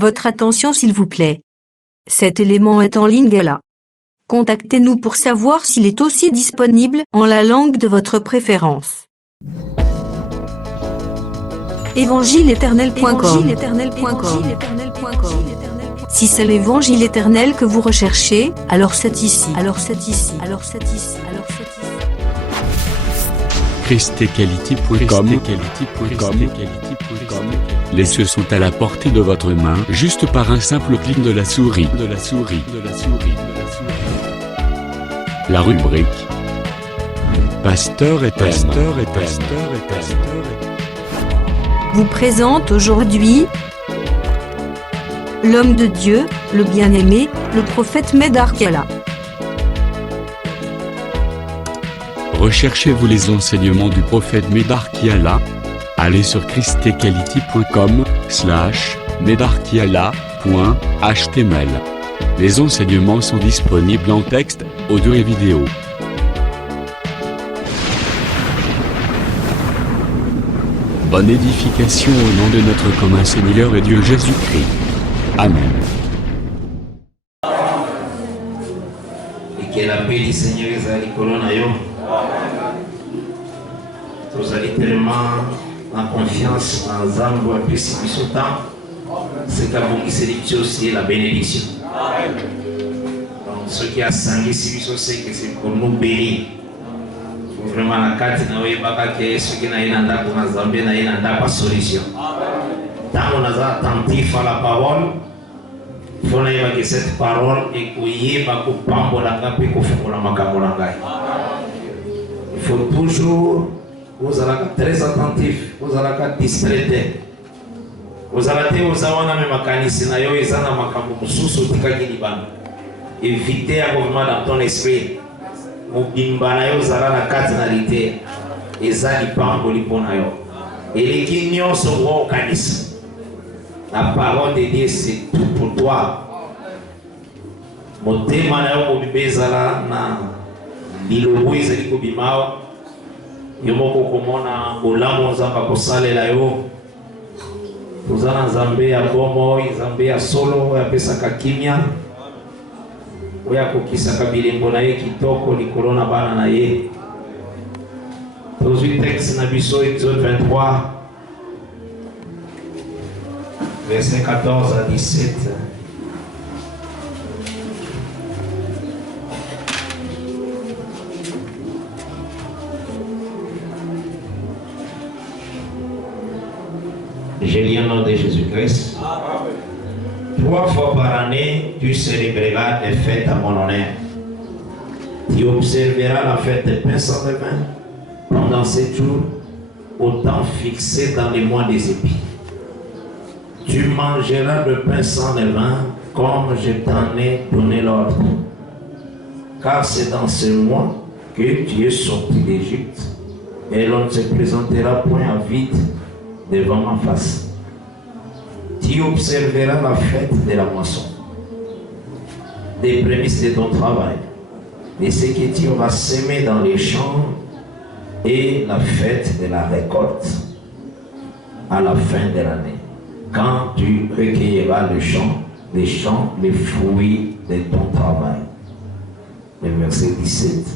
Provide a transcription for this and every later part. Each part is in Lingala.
Votre attention s'il vous plaît. Cet élément est en ligne là. Contactez-nous pour savoir s'il est aussi disponible en la langue de votre préférence. Évangile-éternel.com. Si c'est l'évangile éternel que vous recherchez, alors c'est ici. christequality.com. Les cieux sont à la portée de votre main, juste par un simple clic de la souris. La rubrique Pasteur et Thème vous présente aujourd'hui l'homme de Dieu, le bien-aimé, le prophète Médard Kiala. Recherchez-vous les enseignements du prophète Médard Kiala? Allez sur christequality.com/medarkiala.html. Les enseignements sont disponibles en texte, audio et vidéo. Bonne édification au nom de notre commun Seigneur et Dieu Jésus-Christ. Amen. Et que la paix du Seigneur est colonna yo. Vous allez tellement en confiance en Zambo et puis si vous temps, c'est qu'à vous qui c'est aussi la bénédiction. Donc ceux qui a sangé si vous savez que c'est pour nous bénir. Vraiment la carte na we baka que ceux qui n'a pas pour Zambie n'a pas solution. Tant on a attentif à la parole, il faut que cette parole est couillée par le pambolanga et qu'on fait la makambolanga. Il faut toujours vous allez être très attentif, vous allez être distrait. Vous allez être aux awana même makanisi na yo ezana makambo mususu tikaki libana. Évitez un mouvement dans ton esprit. Mobimba na yo zala na cardinalité eza lipango lipona yo. Eleki nyonso wo kanisa. La parole de Dieu c'est tout pour toi. Motema na yo mobibezala na lilobo ezali kobimao. Yo moko komona olamu nzamba kosalela yo. Tozana nzambe ya bomo, nzambe ya solo, ya pesaka kimia. Oya kokisaka bilembo na ye kitoko likolo na bana na ye. Tozwi texte na biso Exode 23 verset 14 à 17. Je lis au nom de Jésus-Christ. 3 fois par année, tu célébreras des fêtes à mon honneur. Tu observeras la fête des pains sans levain pendant 7 jours, au temps fixé dans les mois des épis. Tu mangeras le pain sans levain comme je t'en ai donné l'ordre. Car c'est dans ce mois que tu es sorti d'Égypte et l'on ne se présentera point à vide devant ma face. Tu observeras la fête de la moisson, des prémices de ton travail, de ce que tu auras semé dans les champs et la fête de la récolte à la fin de l'année, quand tu recueilleras les champs, les fruits de ton travail. Le verset 17.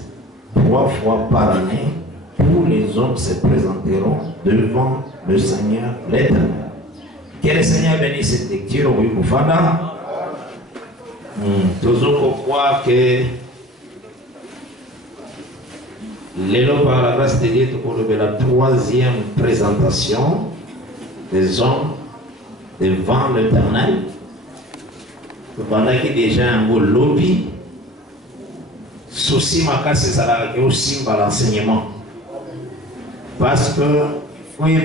3 fois par année, tous les hommes se présenteront devant le Seigneur l'Éternel. Que le Seigneur bénisse cette lecture, oui, pour Fada. Toujours croire que l'élo par la grâce de Dieu, pour la 3e présentation des hommes devant l'Éternel. Pendant qu'il y a déjà un beau lobby, souci ma casse, c'est ça aussi par l'enseignement. Parce que oui, 1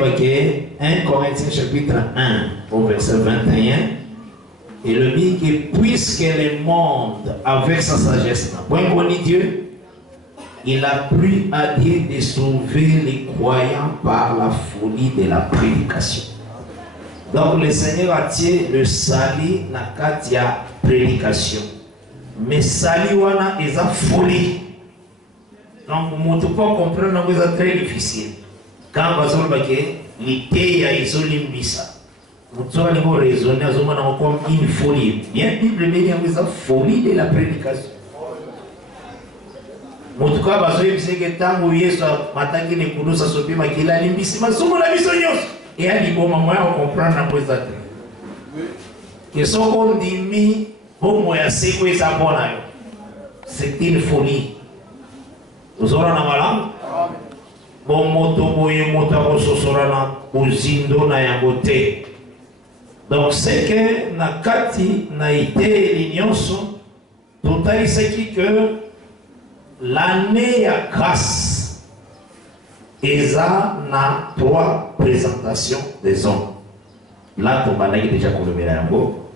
Corinthiens chapitre 1 au verset 21, il dit que puisque le monde, avec sa sagesse, n'a point connu Dieu, il a pris à Dieu de sauver les croyants par la folie de la prédication. Donc le Seigneur a tiré le salut dans la prédication. Mais salut wana est folie. Donc on ne peut pas comprendre que c'est très difficile. Quand vous avez l'idée, il y a Vous allez raisonner comme une folie. Bien, Bible dit que c'est folie de la prédication. En tout cas, parce que c'est que tant que Yesu mataki les kudu sa sopi makila limbisi masumo la bisonyos. Et à niveau maman on comprend na posa te. Que sont qu'on dit mi bon moya c'est quoi ça bon là. C'est une folie. Vous aurez na malam. Bon moto boye moto sosora na uzindo na yangote. Donc c'est que na kati na ite l'ignoso total c'est que l'année à grâce, Eza n'a 3 présentations des hommes. Là, tu as déjà connu la yango.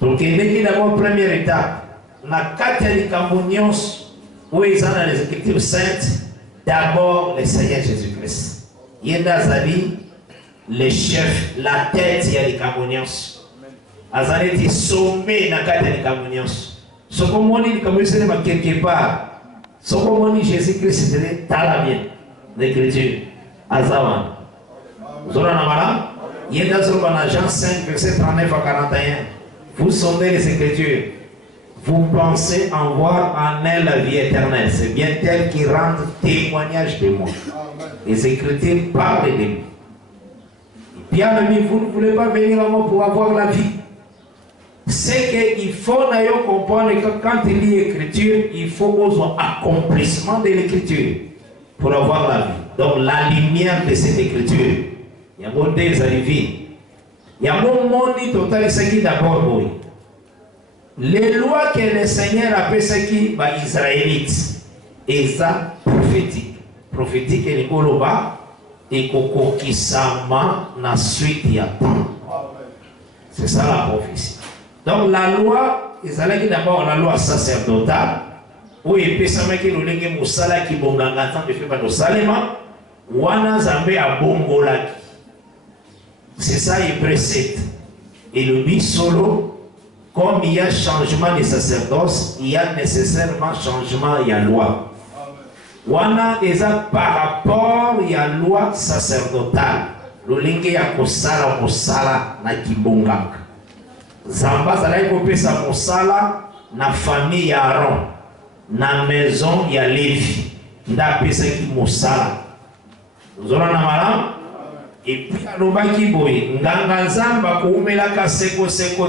Donc, il y a d'abord première étape. La catholique Cambonios, où Eza dans les Écritures saintes, d'abord le Seigneur Jésus-Christ. Il y a Zali, le chef, la tête, il y a les Cambonios. Azali est sommé dans la catholique Cambonios. Ce qu'on dit, comme je quelque part. Ce qu'on dit Jésus-Christ, c'est talabien, l'écriture. Azawan. Vous aurez un malade? Il y a dans Jean 5, verset 39 à 41. Vous sondez les Écritures. Vous pensez en voir en elle la vie éternelle. C'est bien elle qui rend témoignage de moi. Les Écritures parlent de lui. Bien ami, vous ne voulez pas venir à moi pour avoir la vie. C'est qu'il faut d'ailleurs comprendre que quand il lit l'écriture, il faut un accomplissement de l'écriture pour avoir la vie. Donc la lumière de cette écriture, il y a beaucoup des arrivées. Il y a beaucoup de monde total, c'est qui d'abord, les lois que le Seigneur appelle ce qui les Israélites, et ça prophétique. Prophétique et les Koloba, et Koko qui s'ama na suite y attend. C'est ça la prophétie. Donc la loi, ils allaient d'abord la loi sacerdotale, où il peut s'amener que nous l'ayons moussala qui bonganga tant de fait par nos salema, wana zambe a bongolaki. C'est ça il précède. Et le but solo, comme il y a changement de sacerdoce, il y a nécessairement changement, il y a loi. Wana eza par rapport il y a loi sacerdotale. Le lingue ya kosala kosala na kibongaka. Zamba zalai kopesa mosala na famille ya Aaron na maison ya Lévi nda pesa ki mosala zona na malam et puis alobaki boye nganga nzamba koumelaka seko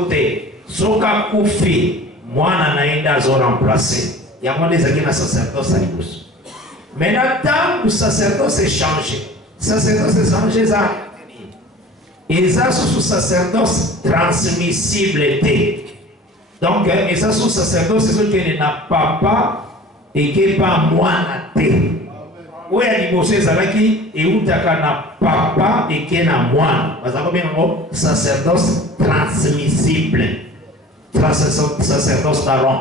te soka kufi mwana naenda zo remplacer ya mwana ezaki na sacerdoce alibusu. Maintenant tant que sacerdoce changé ça et ça sous sacerdoce transmissible était. Donc et ça sous sacerdoce c'est ce qui n'a pas et qui pas moi na té. Oui à divorcer ça qui et où t'as na papa et qui na moi. Parce que bien en sacerdoce transmissible. Sacerdoce d'Aaron.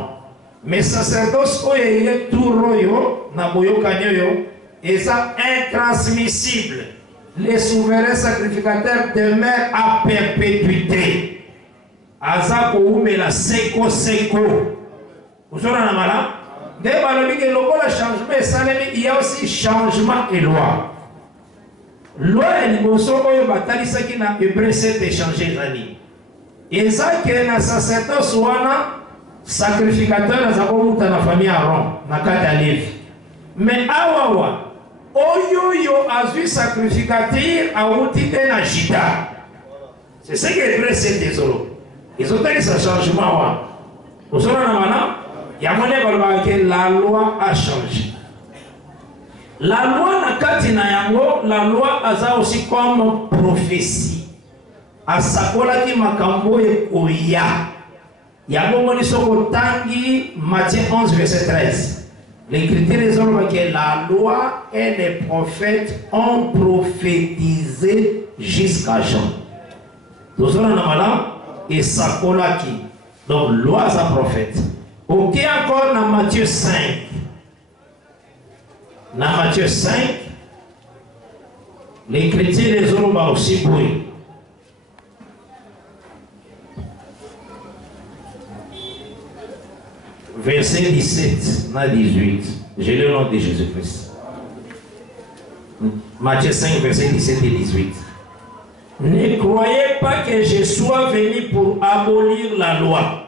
Mais sacerdoce où il est tout royo na boyo kanyo et ça intransmissible. Les souverains sacrificateurs demeurent à perpétuité. Azako oume la seko. Vous avez un malin? Dès que le changement, il y a aussi changement et loi. Loi et l'imotion, il y a batali ça qui n'a hébreu s'est échangé l'année. Et ça qui est un sacerdoce ou un sacrificateur, dans la famille Aaron, dans la Lévi. Mais awawa. Oyo a vu sacrificateur à outil de Najida. C'est ce qui est vrai, c'est désolé. Ils ont dit ce changement. Vous savez, il y a que la loi a changé. La loi na katina yango, la loi a aussi comme prophétie. A sakola ki makambo e koya. Yango moni soko tangi Matthieu 11 verset 13. L'Écriture résolve que la loi et les prophètes ont prophétisé jusqu'à Jean. Nous sommes là et Sakolaki. Donc, loi à prophète. Ok, encore dans Matthieu 5. Dans Matthieu 5, l'Écriture résolve aussi pour eux. Verset 17 à 18. J'ai le nom de Jésus-Christ. Matthieu 5, verset 17 et 18. Ne croyez pas que je sois venu pour abolir la loi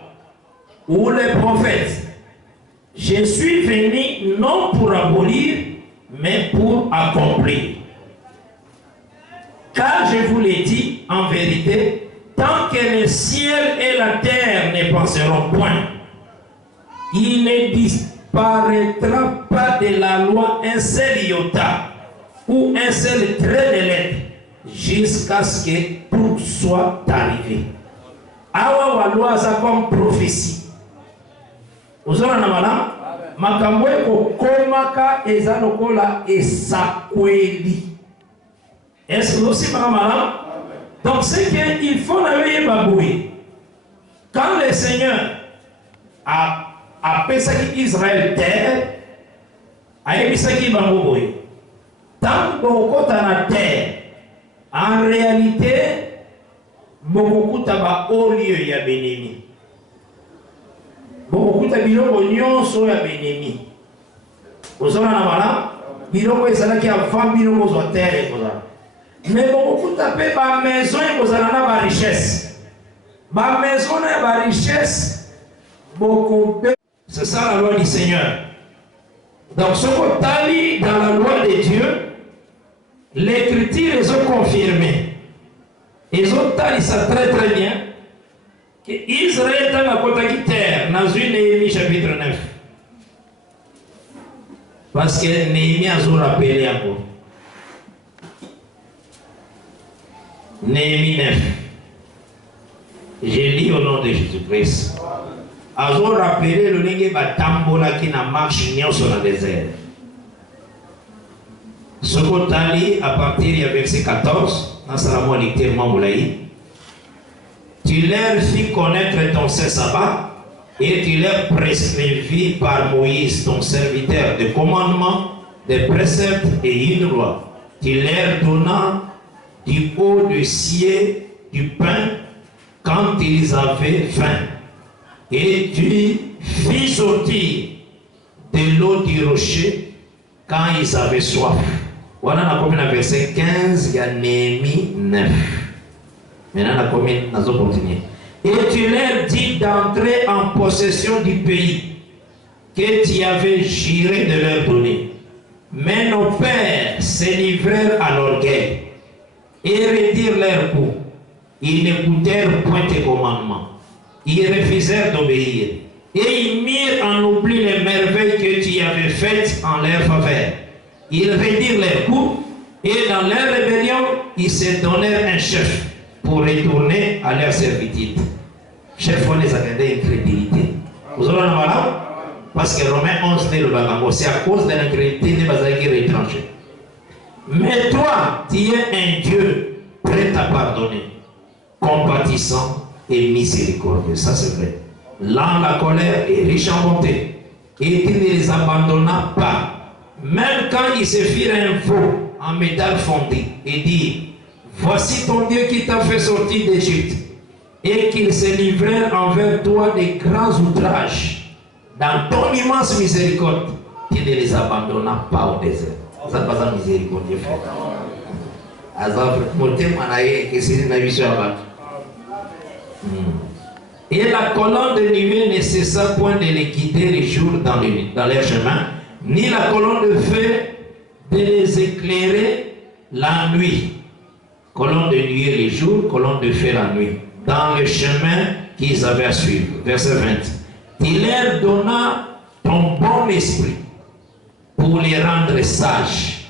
ou les prophètes. Je suis venu non pour abolir, mais pour accomplir. Car je vous l'ai dit, en vérité, tant que le ciel et la terre ne passeront point, il ne disparaîtra pas de la loi un seul iota ou un seul trait de lettre, jusqu'à ce que tout soit arrivé. Awa wa loi ça comme prophétie. Ozona na mala makambo ekokomaka eza lokola esakweli. Est-ce que aussi maman? Donc c'est qu'il faut n'avoir baboué. Quand le Seigneur a pensé qu'Israël terre, a pensé qu'il va mourir. Tant qu'on a la terre, en réalité, beaucoup de au lieu ya bénémi. Beaucoup de biloko nyonso ya bénémi. Vous avez la mala, biloko ezala qui a 20 biloko sur terre et voilà. Mais beaucoup de tapé ma maison et vous allez avoir ma richesse. Ma maison et ma richesse, beaucoup. C'est ça la loi du Seigneur. Donc ce qu'on t'a dit dans la loi de Dieu, l'Écriture les ont confirmé. Ils ont dit ça très très bien. Que Israël est dans la côte de terre, dans une Néhémie chapitre 9. Parce que Néhémie a rappelé encore. Néhémie 9. J'ai lu au nom de Jésus-Christ. Ils ont rappelé le lingue batambola qui n'a marché ni sur le désert. Ce qu'on a lu à partir du verset 14, dans Salamon lecteur Moulaï, tu leur fis connaître ton sabbat et tu leur prescrivis par Moïse, ton serviteur, des commandements, des préceptes et une loi. Tu leur donnas du haut du ciel du pain quand ils avaient faim. Et tu fis sortir de l'eau du rocher quand ils avaient soif. Voilà la commune verset 15, il y a Néhémie 9. Maintenant la commune, nous allons continuer. Et tu leur dis d'entrer en possession du pays que tu avais juré de leur donner. Mais nos pères se livrèrent à l'orgueil et retirent leurs coups. Ils n'écoutèrent point tes commandements. Ils refusèrent d'obéir. Et ils mirent en oubli les merveilles que tu avais faites en leur faveur. Ils retirent leurs coups et dans leur rébellion, ils se donnèrent un chef pour retourner à leur servitude. Chef, on les a gardé incrédulité. Vous avez un malade? Parce que Romains 11 dit le bagambo, c'est à cause de l'incrédulité des bazaki retranchés. Mais toi, tu es un Dieu prêt à pardonner, compatissant et miséricordieux. Ça c'est vrai. Lent la colère et riche en bonté. Et tu ne les abandonnas pas. Même quand ils se firent un veau en métal fondu et dit, voici ton Dieu qui t'a fait sortir d'Égypte, et qu'ils se livrèrent envers toi des grands outrages. Dans ton immense miséricorde, tu ne les abandonnas pas au désert. Ça n'est pas la miséricorde, frère. Et la colonne de nuée ne cessa point de les guider les jours dans leur chemin, ni la colonne de feu de les éclairer la nuit. Colonne de nuée les jours, colonne de feu la nuit, dans le chemin qu'ils avaient à suivre. Verset 20. Tu leur donnas ton bon esprit pour les rendre sages.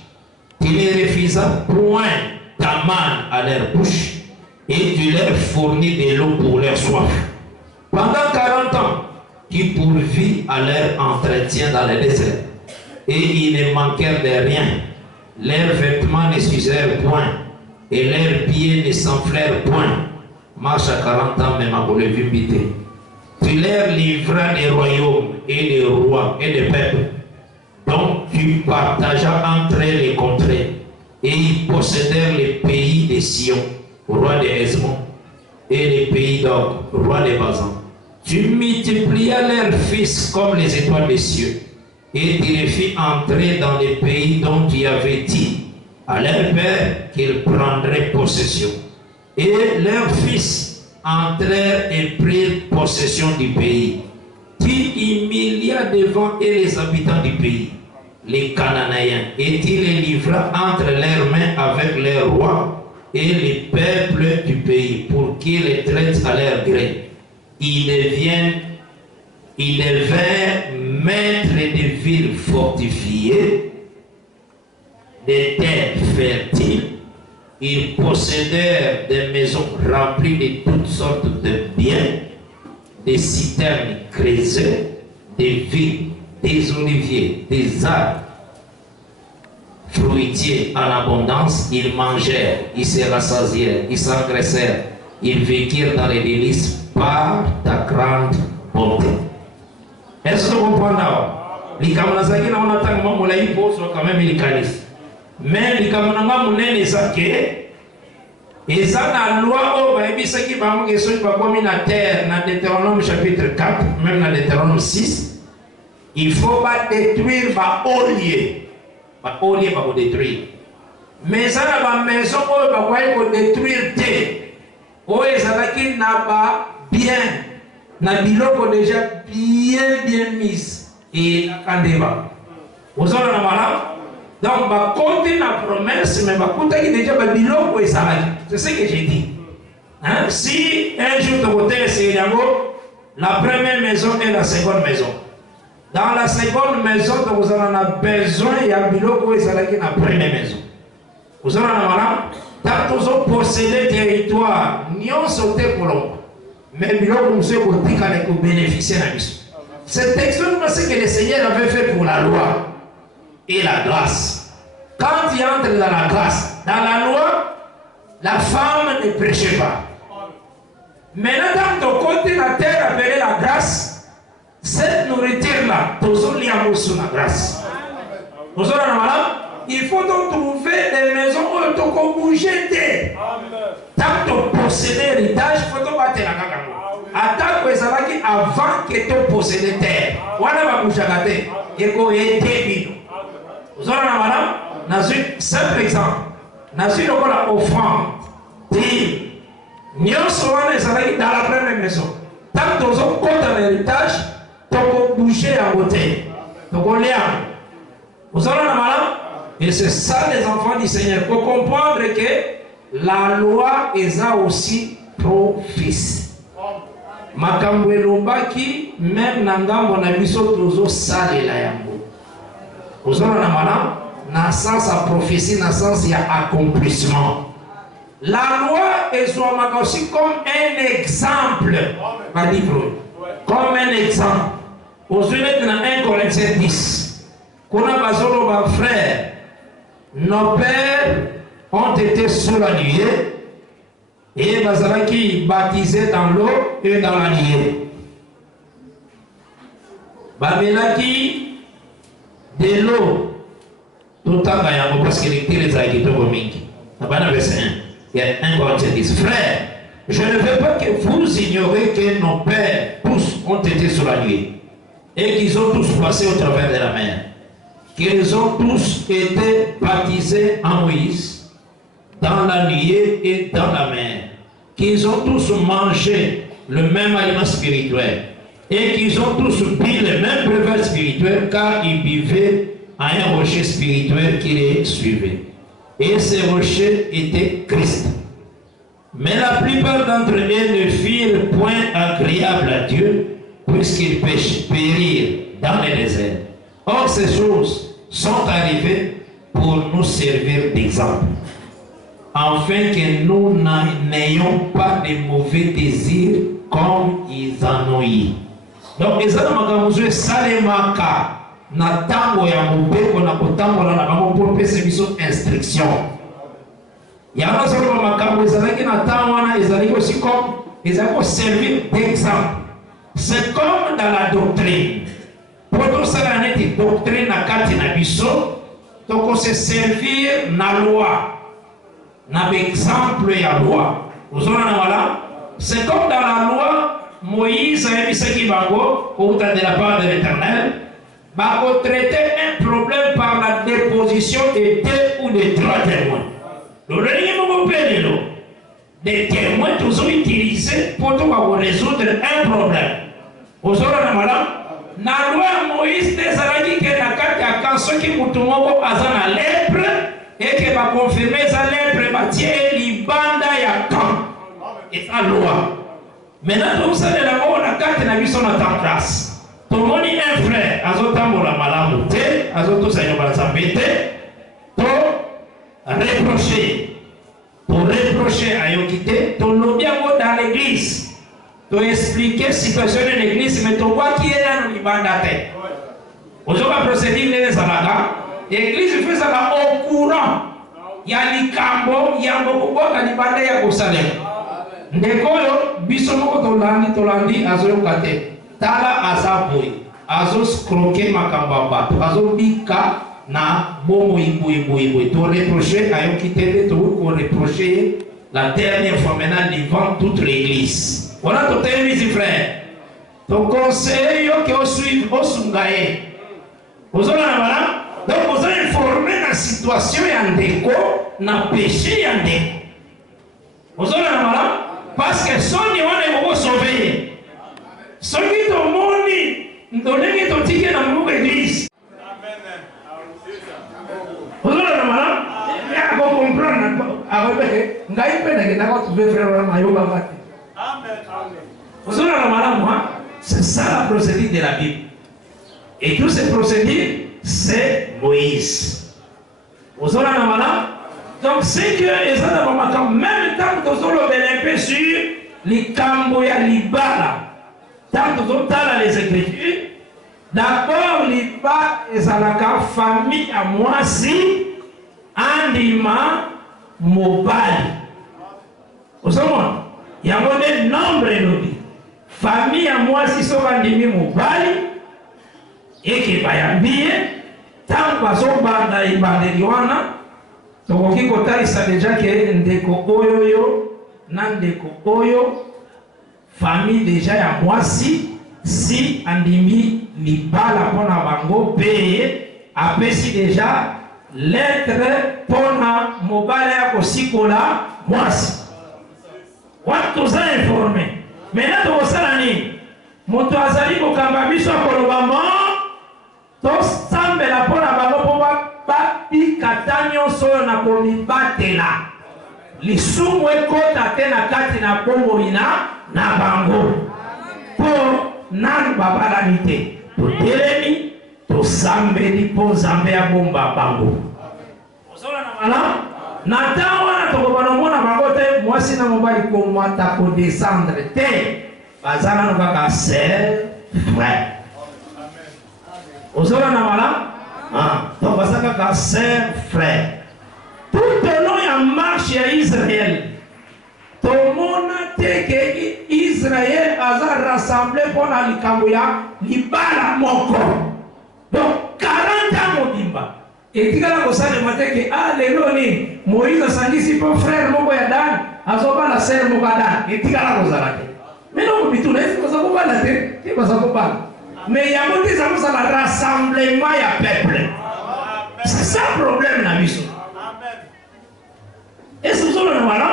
Tu les refusas point ta manne à leur bouche et tu leur fournis de l'eau pour leur soif. Pendant 40 ans, tu pourvis à leur entretien dans le désert et ils ne manquèrent de rien. Leurs vêtements ne s'usèrent point et leurs pieds ne s'enflèrent point. Marche à 40 ans même à le vibiter. Tu leur livras des royaumes et des rois et des peuples. Donc tu partageas entre eux les contrées et ils possédèrent les pays de Sion, roi de Hesbon, et les pays d'Og, roi de Bazan. Tu multiplias leurs fils comme les étoiles des cieux et tu les fis entrer dans les pays dont tu avais dit à leur père qu'ils prendraient possession. Et leurs fils entrèrent et prirent possession du pays, qui humilia devant eux les habitants du pays, les Cananéens, et il les livra entre leurs mains avec leurs rois et les peuples du pays, pour qu'ils les traitent à leur gré. Ils devinrent maîtres de villes fortifiées, des terres fertiles. Ils possédèrent des maisons remplies de toutes sortes de biens, des citernes creusées, des vignes, des oliviers, des arbres fruitiers en abondance. Ils mangèrent, ils se rassasièrent, ils s'engraissèrent, ils vécurent dans les délices par ta grande bonté. Est-ce que vous comprenez? Les Kamanazaki n'ont pas tant que les hypos sont quand même les calices. Mais les Kamananga Mounene Sake, et ça, la loi, et ce qui va me dire que la terre, dans Deutéronome chapitre 4, même dans Deutéronome 6, il ne faut pas détruire les oliers. Les oliers, il faut détruire. Mais ça, la maison, il faut détruire des. Oh, et ça, qui n'a pas bien, n'a biloko déjà bien mis. Et la candéba. Vous avez la malade? Donc, va compter la promesse, mais va compter déjà le biloko et ça. C'est ce que j'ai dit. Hein? Si un jour de côté, c'est la première maison et la seconde maison. Dans la seconde maison, vous en avez besoin, il y a un biloko et ça la première maison. Vous en avez malade? Tant que vous possédez territoire, n'y ont sauté pour l'homme. Mais biloko, vous avez bénéficié de la mission. Ce texte, c'est que le Seigneur avait fait pour la loi et la grâce. Quand il entre dans la grâce, dans la loi, la femme ne prêchait pas. Maintenant, dans ton côté, la terre appelée la grâce, cette nourriture-là, toujours liée à la grâce. Il faut donc trouver des maisons où tu peux bouger. Tant que tu possèdes l'héritage, il faut te battre la gamme. Attends que ça va qui avant que tu possèdes terre. On va bouger la terre. Et qu'on ait des billes. Vous avez madame, dans un simple exemple, dans une offrande, dit, nous sommes dans la première maison. Tant que nous sommes contre l'héritage, tu peux bouger à côté. Donc on est vous avez madame, et c'est ça les enfants du Seigneur. Pour comprendre que la loi est aussi pro-fils. Makambo elobaki, même nangambo na biso tozo salela yango. Vous avez dans le sens à prophétie, dans le sens à accomplissement. La loi est aussi comme un exemple. Comme un exemple. Aujourd'hui, dans 1 Corinthiens 10, qu'on a besoin de nos frères, nos pères ont été soulagnés et bazalaki baptisés dans l'eau et dans la nuée. Babelaki de l'eau, tout le temps, parce que les agitaux comiques. Dans le verset 1, il y a 1 Corinthiens 10. Frère, je ne veux pas que vous ignorez que nos pères, tous, ont été sur la nuée et qu'ils ont tous passé au travers de la mer. Qu'ils ont tous été baptisés en Moïse, dans la nuée et dans la mer. Qu'ils ont tous mangé le même aliment spirituel. Et qu'ils ont tous bu le même breuvage spirituel car ils buvaient à un rocher spirituel qui les suivait. Et ce rocher était Christ. Mais la plupart d'entre eux ne firent point agréable à Dieu puisqu'ils périrent dans le désert. Or ces choses sont arrivées pour nous servir d'exemple, afin que nous n'ayons pas de mauvais désirs comme ils en ont eu. Donc, les gens qui ont salemaka na tango ya mobeko na kotambola na bango pour pesa biso instruction. Ya solo makambo ezalaki na tango wana ezalaki aussi comme ezalaki servir d'exemple. C'est comme dans la doctrine. Pour tout ça, la nette doctrine na kati na biso, donc se servir na loi, na exemple ya loi. Vous en avez là? C'est comme dans la loi. Moïse a mis ce qui va au temps de la part de l'Éternel, va traiter un problème par la déposition de 2 ou de 3 témoins. Le dernier moment, des témoins tous ont utilisé pour résoudre un problème. Vous savez, madame, la loi Moïse des Arabes qui est la carte à ceux qui ont la lèpre et qui va confirmer sa lèpre, va tirer les bandes à camp. Et la loi. Maintenant, vous savez, la loi, la carte n'a vu son en place. Tout le monde est un frère, azotambo la malade, azoto sayoba zambete, pour reprocher à Yokite, ton lobby dans l'église, pour expliquer la situation de l'église, mais tu vois qui est dans l'Ibandate. Aujourd'hui, la procédure est là. L'église fait ça au courant. Il y a les cambo, il y a beaucoup de l'Ibandate, il y a Gosalem. Ndekoyo, bisomoko tolandi, azo kate. Tala azaboy, azo skroke makambaba, azo bika. Na bon oui, tu reprocher à Yokite, tu reprocher la dernière fois maintenant devant toute l'église. Voilà ton télévision, frère. Ton conseil qui au suivre au Sungaye. Vous avez voilà. Donc vous avez informé la situation en déco, na péché en déco. Vous avez voilà. Parce que son niveau est beaucoup sauvé. Ce qui te montre, donner ton ticket dans mon église. Vous allez comprendre. C'est ça la procédure de la Bible. Et toutes ces procédures, c'est Moïse. Vous allez comprendre. Donc, c'est que, même tant que vous avez sur les Camboya, les Bala, tant que vous avez les Écritures, d'abord, les bas et la famille à moi si Andima Mobali. Vous savez, il y a un nombre de famille à moi si sont Andimi Mobali et qui va y habiller tant que son banda et banderiwana. Donc, qui compte ça déjà que ndeko oyo nandeko oyo famille déjà à moi si andimi libala pona bango paye apesi déjà lettre pona mobile ya kosikola mwasi watu za informé maintenant to sala ni moto azali kokamba biso koloba mo to sambela pona bango po ba pikatanyo so na komibatela lisumu ekota tena kati na bongo ina na bango po nan babalamite to telemi to sambeli po zambe ya bomba bango osola na mala na tawa na to bana mona bango te mwasi na mobali ko mwata ko descendre te bazana no kaka c'est frère osola na mala donc basaka ka c'est frère tout le long ya marche ya Israël tout le monde que Israël a rassemblé pour la Likamboya, Libala Moko. Donc 40 ans Mobimba. Et tu as le matin que ah les loni Moïse a sandi si ton frère Moko Yadan, Azoba la sœur Moko Yadan. Et tu as la mais non, mais tout le monde ça va pas la tête, c'est pas ça qu'on parle. Mais il y a beaucoup de gens ça le rassemblement ya peuple. C'est ça le problème la mission. Est-ce que vous avez voilà?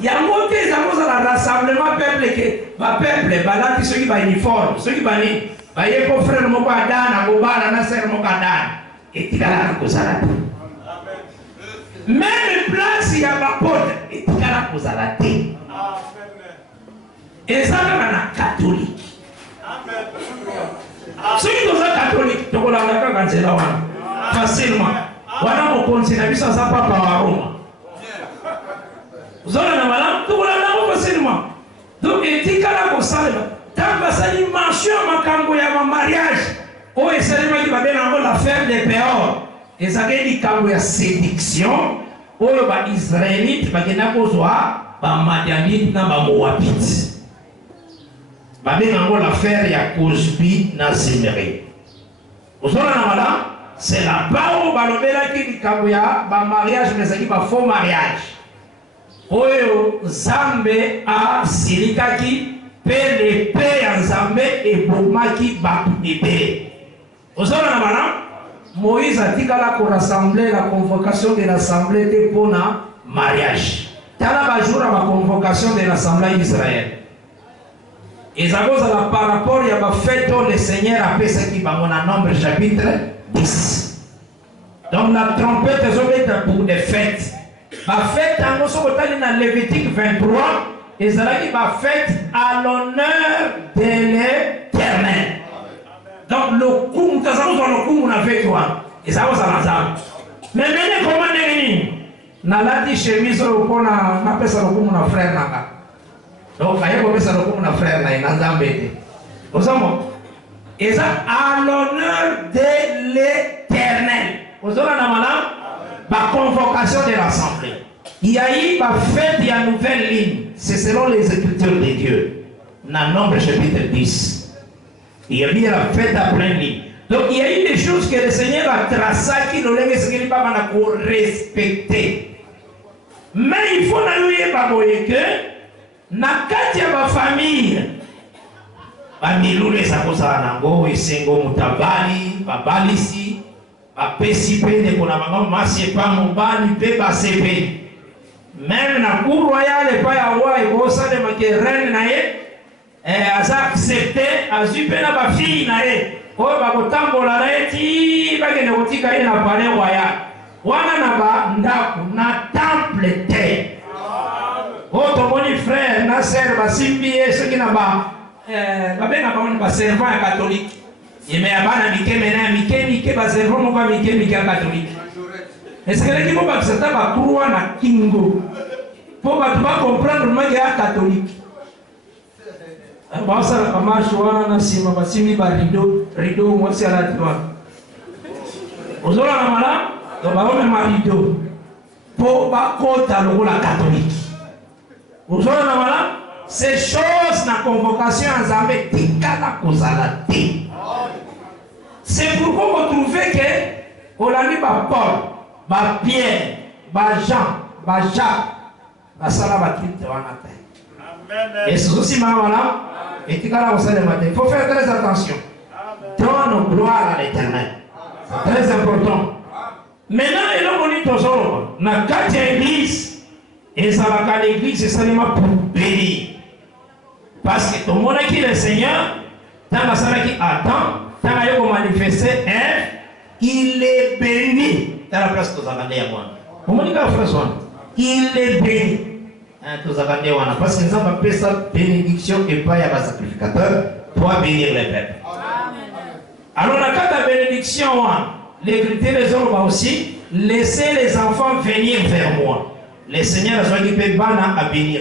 Il y a beaucoup de gens qui ont rassemblement peuple qui va peuple, balati ceux qui va uniforme, ceux qui va ni, va y avoir frère mon cadane, abobala na sœur mon cadane, et tu vas la causalate. Même place il y a ma porte, et tu vas la causalate. Et ça va na catholique. Ceux qui sont catholiques, tu vas la quand c'est là facilement. Voilà mon conseil, na bisa ça papa à Rome. Vous avez un malade, tout le monde facilement. Donc, il dit qu'à la console, tant que ça y marche à ma cambo et à ma mariage, oh, et c'est le qui va bien avoir l'affaire des péors. Et ça dit cambo et séduction, oh, les Israélites, bah, qui n'a pas besoin, bah, Madianite, n'a pas Moabite. Bah, bien avoir l'affaire, il y a Cosby, n'a Zimri. Vous avez un malade, c'est la parole, bah, le bel qui dit cambo et bah, mariage, mais ça dit pas faux mariage. Oyo Zambe a silikaki pe le pe ya Zambe e bomaki bapide. Ozona na bana Moïse a dit qu'à la rassembler la convocation de l'assemblée de pona mariage. tala jour à ma convocation de l'Assemblée d'Israël. Et ça cause par rapport à la fête dont le Seigneur a fait ce qui va mon nombre chapitre 10. Donc la trompette est pour des fêtes. La fête en dans Lévitique 23, et ça qui va fête à l'honneur de l'Éternel. Donc le coup, ça nous le coup on a fait toi. Et ça va ça. Mais maintenant comment on na lati chemise pour na pesa le coup mon frère nanga. Donc il y a pesa le coup mon frère na inazambete. Vous savez, et ça à l'honneur de l'Éternel. Vous savez la convocation de l'assemblée. Il y a eu la fête de la nouvelle ligne. C'est selon les Écritures de Dieu. Dans Nombre chapitre 10. Il y a eu la fête à pleine ligne. Donc il y a eu des choses que le Seigneur a tracées qui ne les pas respecter. Mais il faut que na kati ya famille bamilule za kozala nango esengo mutabali babalisi bapesi pene kona bango masi epa mobali mpe basepe même na cour royale epa ya roi ekosalema ke reine na ye aza accepte azwi mpe na bafille na ye oyo bakotambola na ye ti bakende kotika ye na palais royal wana na bandako na temple te. Oh, ton bon frère, na sœur, basimbi ye ceux qui na ba babenga bango ba servant catholique. Il me abana mike ba servant mo ba mike catholique. Est-ce que les gens ba sata ba croix na kingo pour ba comprendre ma ya catholique. Ba sala kama shwana na sima basimbi ba rideau mo si ala tiwa. Ozola na mala, do ba o ma rideau. Pour ba kota lokola catholique. Vous voyez, ces choses dans la convocation en Zambé, c'est pourquoi vous trouvez que on a mis Paul, Pierre, Jean, Jacques, ça va et c'est aussi voilà, et il faut faire très attention. Donne gloire à l'Éternel. C'est très important. Maintenant, il a monité toujours dans la 4e église. Et ça va qu'à l'église, c'est seulement pour bénir. Parce que tout le monde qui est le Seigneur, tant que ça qui attend, tant qu'il va manifester, il est béni. Dans la place que vous avez à moi. Comment dit François? Il est béni. Parce que nous avons fait sa bénédiction et pas à sacrificateur pour bénir les peuples. Alors, la carte de bénédiction, l'écriture des hommes va aussi laisser les enfants venir vers moi. Le Seigneur a choisi de à bénir.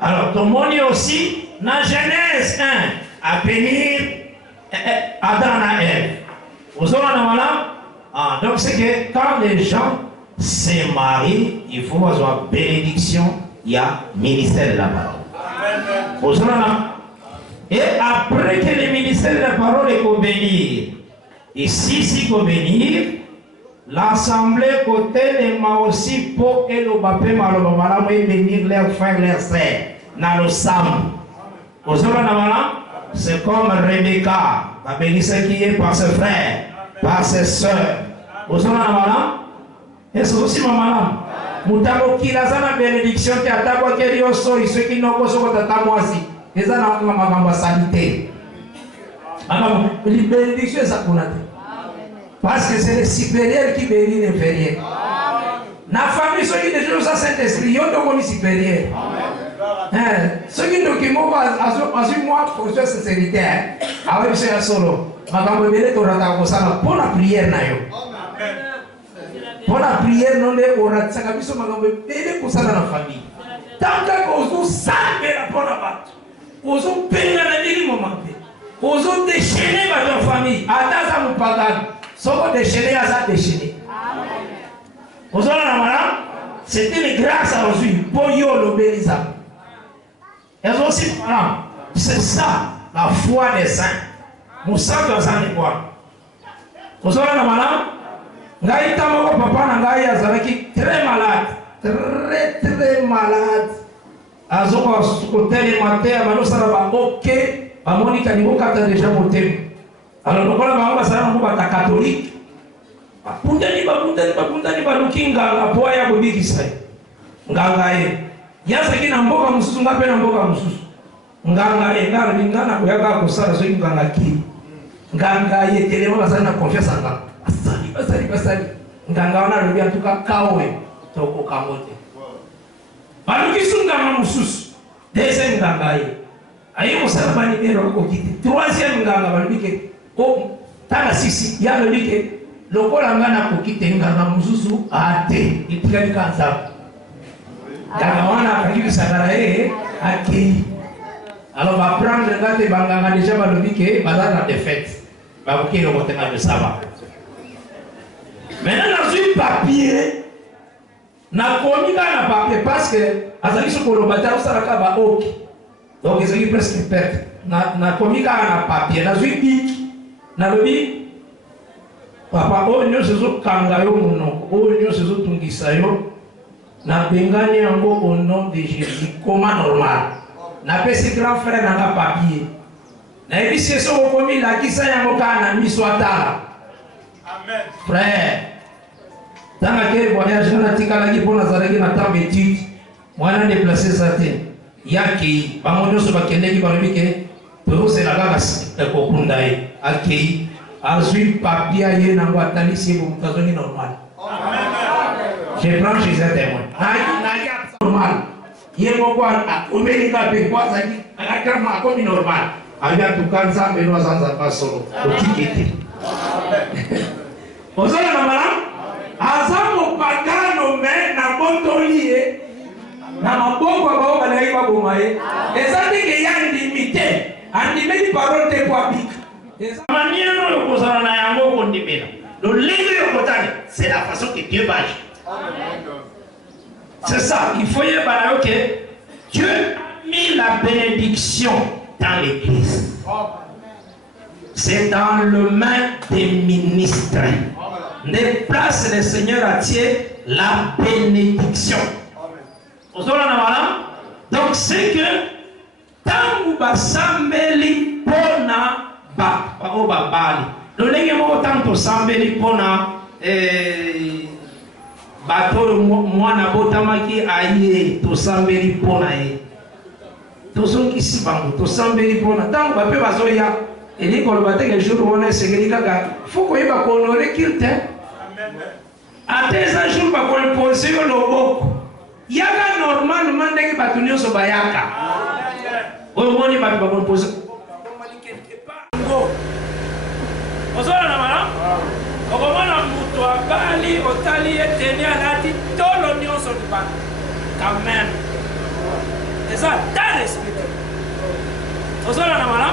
Alors, tout le monde aussi, dans Genèse 1, à bénir Adam et Ève. Donc, c'est que quand les gens se marient, il faut avoir bénédiction, il y a ministère de la parole. Et après que le ministère de la parole est bénir, et si c'est bénir, l'assemblée côté les ma aussi pour et le baptême malobamala et bénir leurs frères leurs sœurs dans le sam. C'est comme Rebecca, la bénisseur qui est par ses frères, par ses sœurs. Et c'est aussi maman. Mutabo qui la zana bénédiction qui a d'abord qui est ceux qui n'ont pas ce que moi aussi. Et ça n'a pas ma sanité. Alors, les bénédictions ça qu'on a dit. Parce que c'est le supérieur qui bénit l'inférieur. La famille, ceux qui ont ça Saint-Esprit, ils ont le supérieur. Ceux qui ont dit, moi, pour faire sincérité, avec ce solo, pour la prière, pour la prière, non, on a ça pour ça dans la famille. Tant que vous savez la bonne abatte, vous avez payé la vie du moment, vous avez déchaîné votre famille, à ça nous pardonne. Souvent déchaîné à ça déchaîné. Vous avez la malade, c'était une grâce à aujourd'hui pour yo l'obéissance. Elles aussi, c'est ça la foi des saints. Nous savons que ça n'est quoi. Vous avez la malade, Ngaïta mon papa Nangaï Azaraki très malade, très malade. Azoko côté le matin, Mano Saraba, ok, à Monica Niboka déjà monté. Alors, nous avons un catholique. Pundani ba lukinga la poya ko bigisa. nganga ye yasaki na mboka mususu ngape na mboka mususu nganga ye ngana bingana kuyaka kusala so nganga ki nganga ye telema basali na confiance nganga basali nganga wana lobi atuka kawe toko kamote baluki nganga mususu deuxième nganga ye ayi musala bani mero ko kiti troisième nganga baluki ke o tala sisi ya lobi ke lokola ngana ko kiti nganga mususu ate itikali kanza nganga wana akaki sakara ye ake. Alors, on va prendre le gars de Banganga déjà, on va le dire que la défaite. On va le retenir de ça. Maintenant, on a eu papier. On a commis un papier parce que, à ce que le bataille, on s'est ok. Donc, ils ont presque perdu. On a commis un papier. On a eu pic. On a dit, papa, oh, nous sommes kangayo mono. Oh, nous sommes tungisayo. On a bengani au nom de Jésus. Comment normal? Na pesi grand frère na papier na ebisi so komi la kisa yango kana miswatala amen frère tanga ke voyage na tikala ki pona zaraki na tambeti mwana déplacer saté yaki bango nyoso bakende ki balobike to se la kaka ko kundae aki azui papier ye na watali si bo mtazoni normal amen je prends chez un témoin na normal yemo kwa umelinga pe kwanza akakama akomi normal aya tukanza mbeno zanza pasolo utikete ozala na mala azamo pagano me na bontolie na maboko bao balai ba bomaye ezandi ke yandi limité andi medi parole te kwa bika ezamaniano lokozala na yango kondimela le livre yokotani c'est la façon que Dieu va agir. C'est ça, il faut y avoir que Dieu a mis la bénédiction dans l'église. C'est dans le main des ministres. Ne place le Seigneur à tirer la bénédiction. Donc c'est que tant que basambeli pona ba bali. Le lenge mo tanto sambeli pona bato mwana botamaki aye to sambeli pona ye to sonki sibango to sambeli pona tango bape bazoya eliko lo bateke jour wona segeli kaka foko yeba ko honorer kilte amen ateza jour ba ko imposer yo loboko yaka normalement ndenge bato nyonso bayaka oyo moni bato ba ko imposer ko mali quelque part ngo ozola na mala okomona mutu abali otali eteni alati tolo nyonso libanda quand même eza dans l'esprit ozola na mala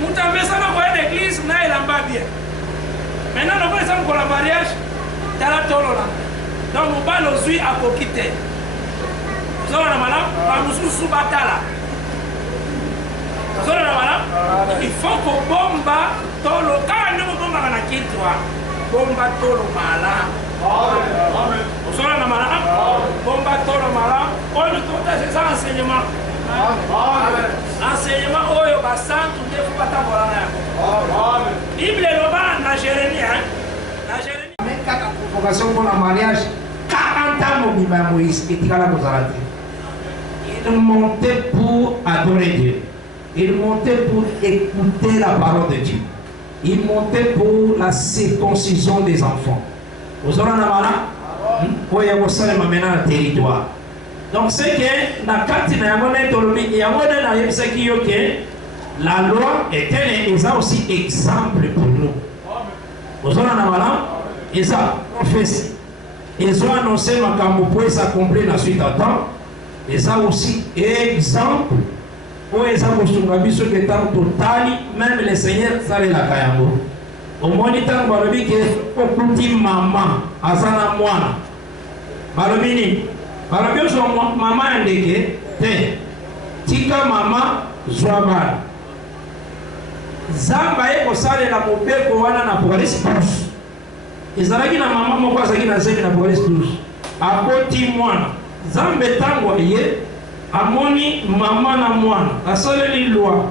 mutu amesana koya na église na elamba bien maintenant lokola eza mokola mariage tala tolo na donc mobali ozwi akoki te ozola na mala bamosusu batala ozola na mala il faut kobomba tolo kaka nde kobombaka na kitwa bomba tolo mala osola na mala bomba tolo mala oyo tota c'est ça enseignement enseignement oyo basantu nde fo batambola na yango bible eloba na Jérémie na Jérémie kaka convocation mpona mariage 40 ans mobimba ya Moïse etikala kozala te il montait pour adorer Dieu, il montait pour écouter la parole de Dieu. Il montait pour la circoncision des enfants. Vous avez un territoire. Donc c'est que la loi est aussi exemple pour nous. Vous avez un prophétie. Ils ont annoncé que pour s'accomplir la suite à temps. Et ça aussi exemple. Pour les gens qui totali, même les seigneurs savent la kayambo. Au moins, il y a des gens qui ont maman, azana mwana. Balobini, balobini so maman indeke, te, tika mama zwaban. Zamba eko sale na mobeko wana na Apocalypse 12. Ezalaki na mama moko azaki na zemi na Apocalypse 12. Akoti mwana. Zambe tango ye. Amoni mama na mwana asaleli loi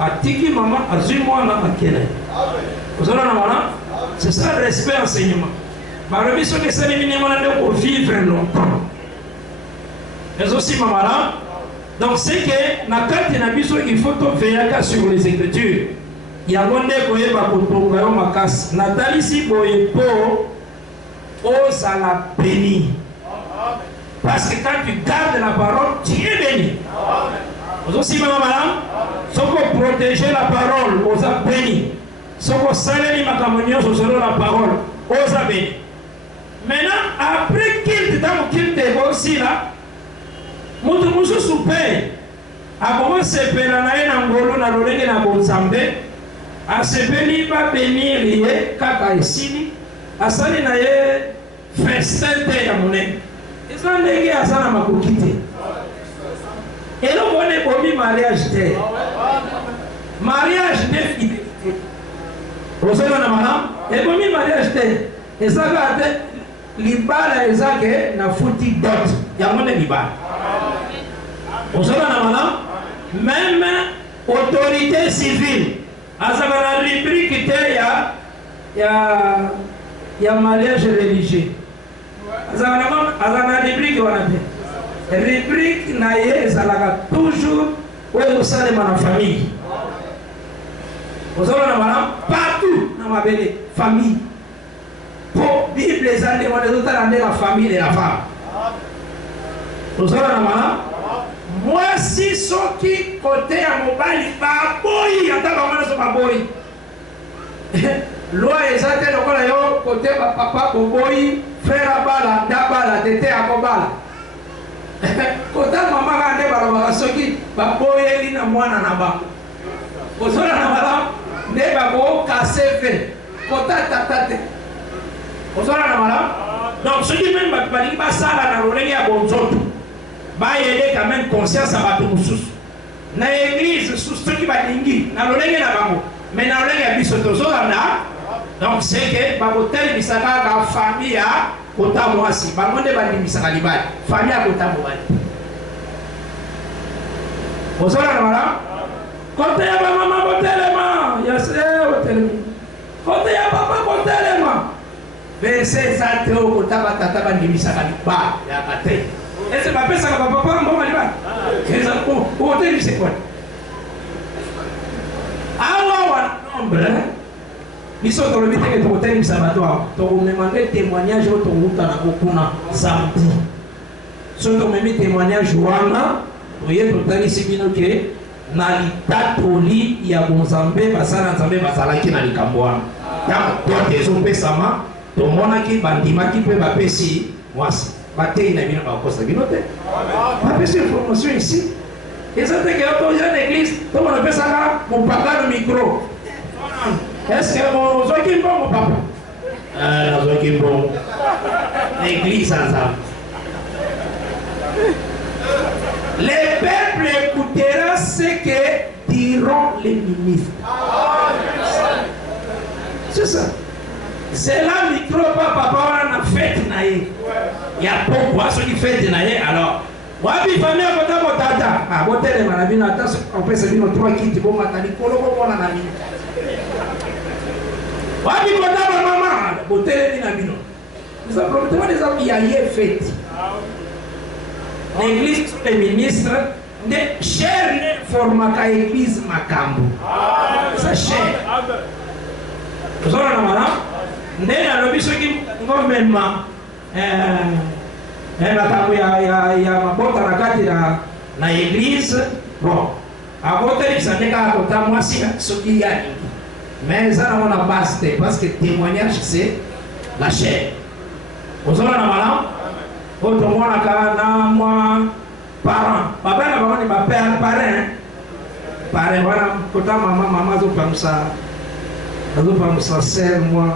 atiki mama azui mwana akele ozona na mwana c'est ça le respect enseignement barobi so que ça limine mwana de vivre longtemps Mais aussi, maman, donc c'est que na kati na biso il faut to veiller sur les écritures. Il y a monde qui va kotonga yo makasi. Natalisi boye po osa la béni. Parce que quand tu gardes la parole, tu es béni. Aussi, maman, si vous protégez la parole, vous êtes béni. Si vous salez ma communion sur la parole, vous êtes béni. Maintenant, après qu'il te aussi là, mutu mususu pe akomosepela na ye na ngolo na lolenge na bonzambe asepeli babénir ye kaka esili asali na ye festin te ya monene eza ndenge aza na makoki te eloko wana ekomi mariage te mariage nde fidelité ozonga na malamu ekomi mariage te ezaka te libala ezake na futi dot yango nde libala ozonga na malamu même autorité civile azaka na rubrique te ya mariage religieux azaka na rubrique wana te rubrique na ye ezalaka toujours oyo osalema na famille ozonga na malamu partout na mabele famille po bible eza nde wana ezotala nde la famille de la femme ozonga na malamu mwasi soki kote ya mobali baboyi ata bango nyonso baboyi loi eza te lokola yo kote bapapa boboyi frère abala ndabala tete akobala kota mama kaka nde balobaka soki baboyeli na mwana na bango kozala na malamu nde bakokase ve kota tata te kozala na malamu donc soki meme bato balingi basala na lolenge ya bonzoto bayede quand même conscience à bato mosusu na église soki balingi na lolenge na bango mais na lolenge ya biso tozolanda donc c'est que bakotelemisa kaka famille ya kota mwasi bango nde bandimisaka libali famille ya kota mobali ozola na malamu kote ya bamama kotelema yase otelemi kote ya papa kotelema verse eza te oyo kota batata bandimisaka libali yaka te ese bapesaka bapapa mbongo libali eza otelise kwani awa wana nombre biso tolobi teke tokotelemisa bato awa tokomema nde témoignage oyo tokuta nango kuna samedi so tomemi témoignage wana oye totalisi bino ke na litatoli ya bonzambe basala nzambe bazalaki na likambo wana ntango tote ezopesama tomonaki bandimaki mpe bapesi mwasi batei na bino bakosa bino te bapesi information ici eza teke yo toza na église tomona pesaka mopakano micro est-ce que ozwaki mbongo papa nazwaki mbongo l'église ensemble le peuple écoutera ce que diront les ministres c'est ça c'est là micro papa wana na fête na ye ya pokwa soki fête na ye alors wapi famille akota botata botelema na bino ata opesa bino 3 kiti bomata likolo bomona na bino wapi kota bamama botelemi na bino nous apprometons des ya ye fête l'église les ministres ne cher ne formaka église makambo ça cher ozona na malamu nde nalobi soki ngomema makambo ya mabota na kati na église bon akotelisa nde kaka kota mwasi soki ya lingi mais eza nango na base te parce que témoignage c'est la chair ozona na malamu oyo tomonaka na mwa parent babana bango ni parrain wana kota mama azopangusa ser mwana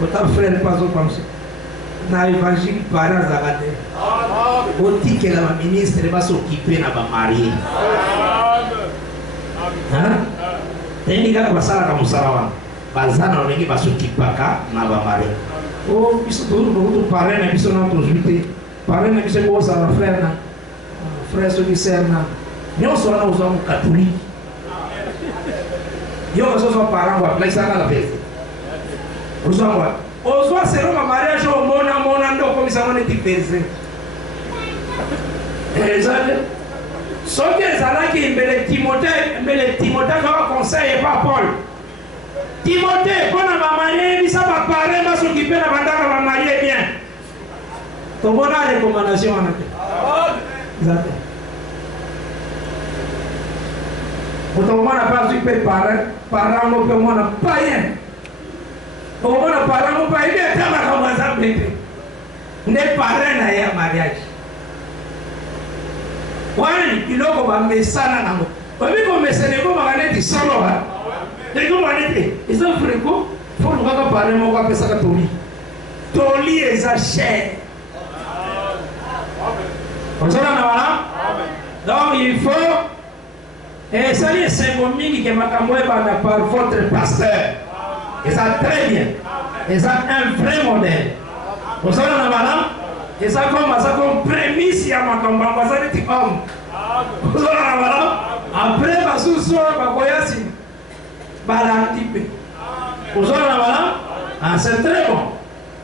kota frère mpe azopangusa na évangile parrain azalaka te otikela baministre basokipe na bamarie tendi kaka basalaka mosala wana baza na lolenge basokipaka na bamarie o biso tozukutu parrain na biso na tozwi te parrain na biso ekosala frère na frère soki ser na nyonso wana ozwa mokatolike yo ozozwa parent waplaisaka la fete ozwa mwa ozwa selo ma mariage omona nde okomisa ngo neti pese soki ezalaki mbele timote kaka conseil pa Paul timote mpona bamarie ebisa bapare basoki mpe na bandaka bamarie bien tomona recommandation wana te eza te otomona pas mpe parango mpe mwana payen okomona parango payen nde ata makambo aza mpe te nde pare na ye ya mariage wana ni biloko bamesana nango oyebi komesana ekomaka neti solo ekomaka neti eza freko folu kaka pare moko apesaka toli eza cher ozala na wana donc il faut ezali esengo mingi ke makambo ebanda par votre pasteur eza très bien eza un vrai modèle ozala na wana eza comme prémisse ya makambo yango aza neti homme ozala na wana après basusu oyo bakoya nsima balandi mpe ozala na wana c'est très bon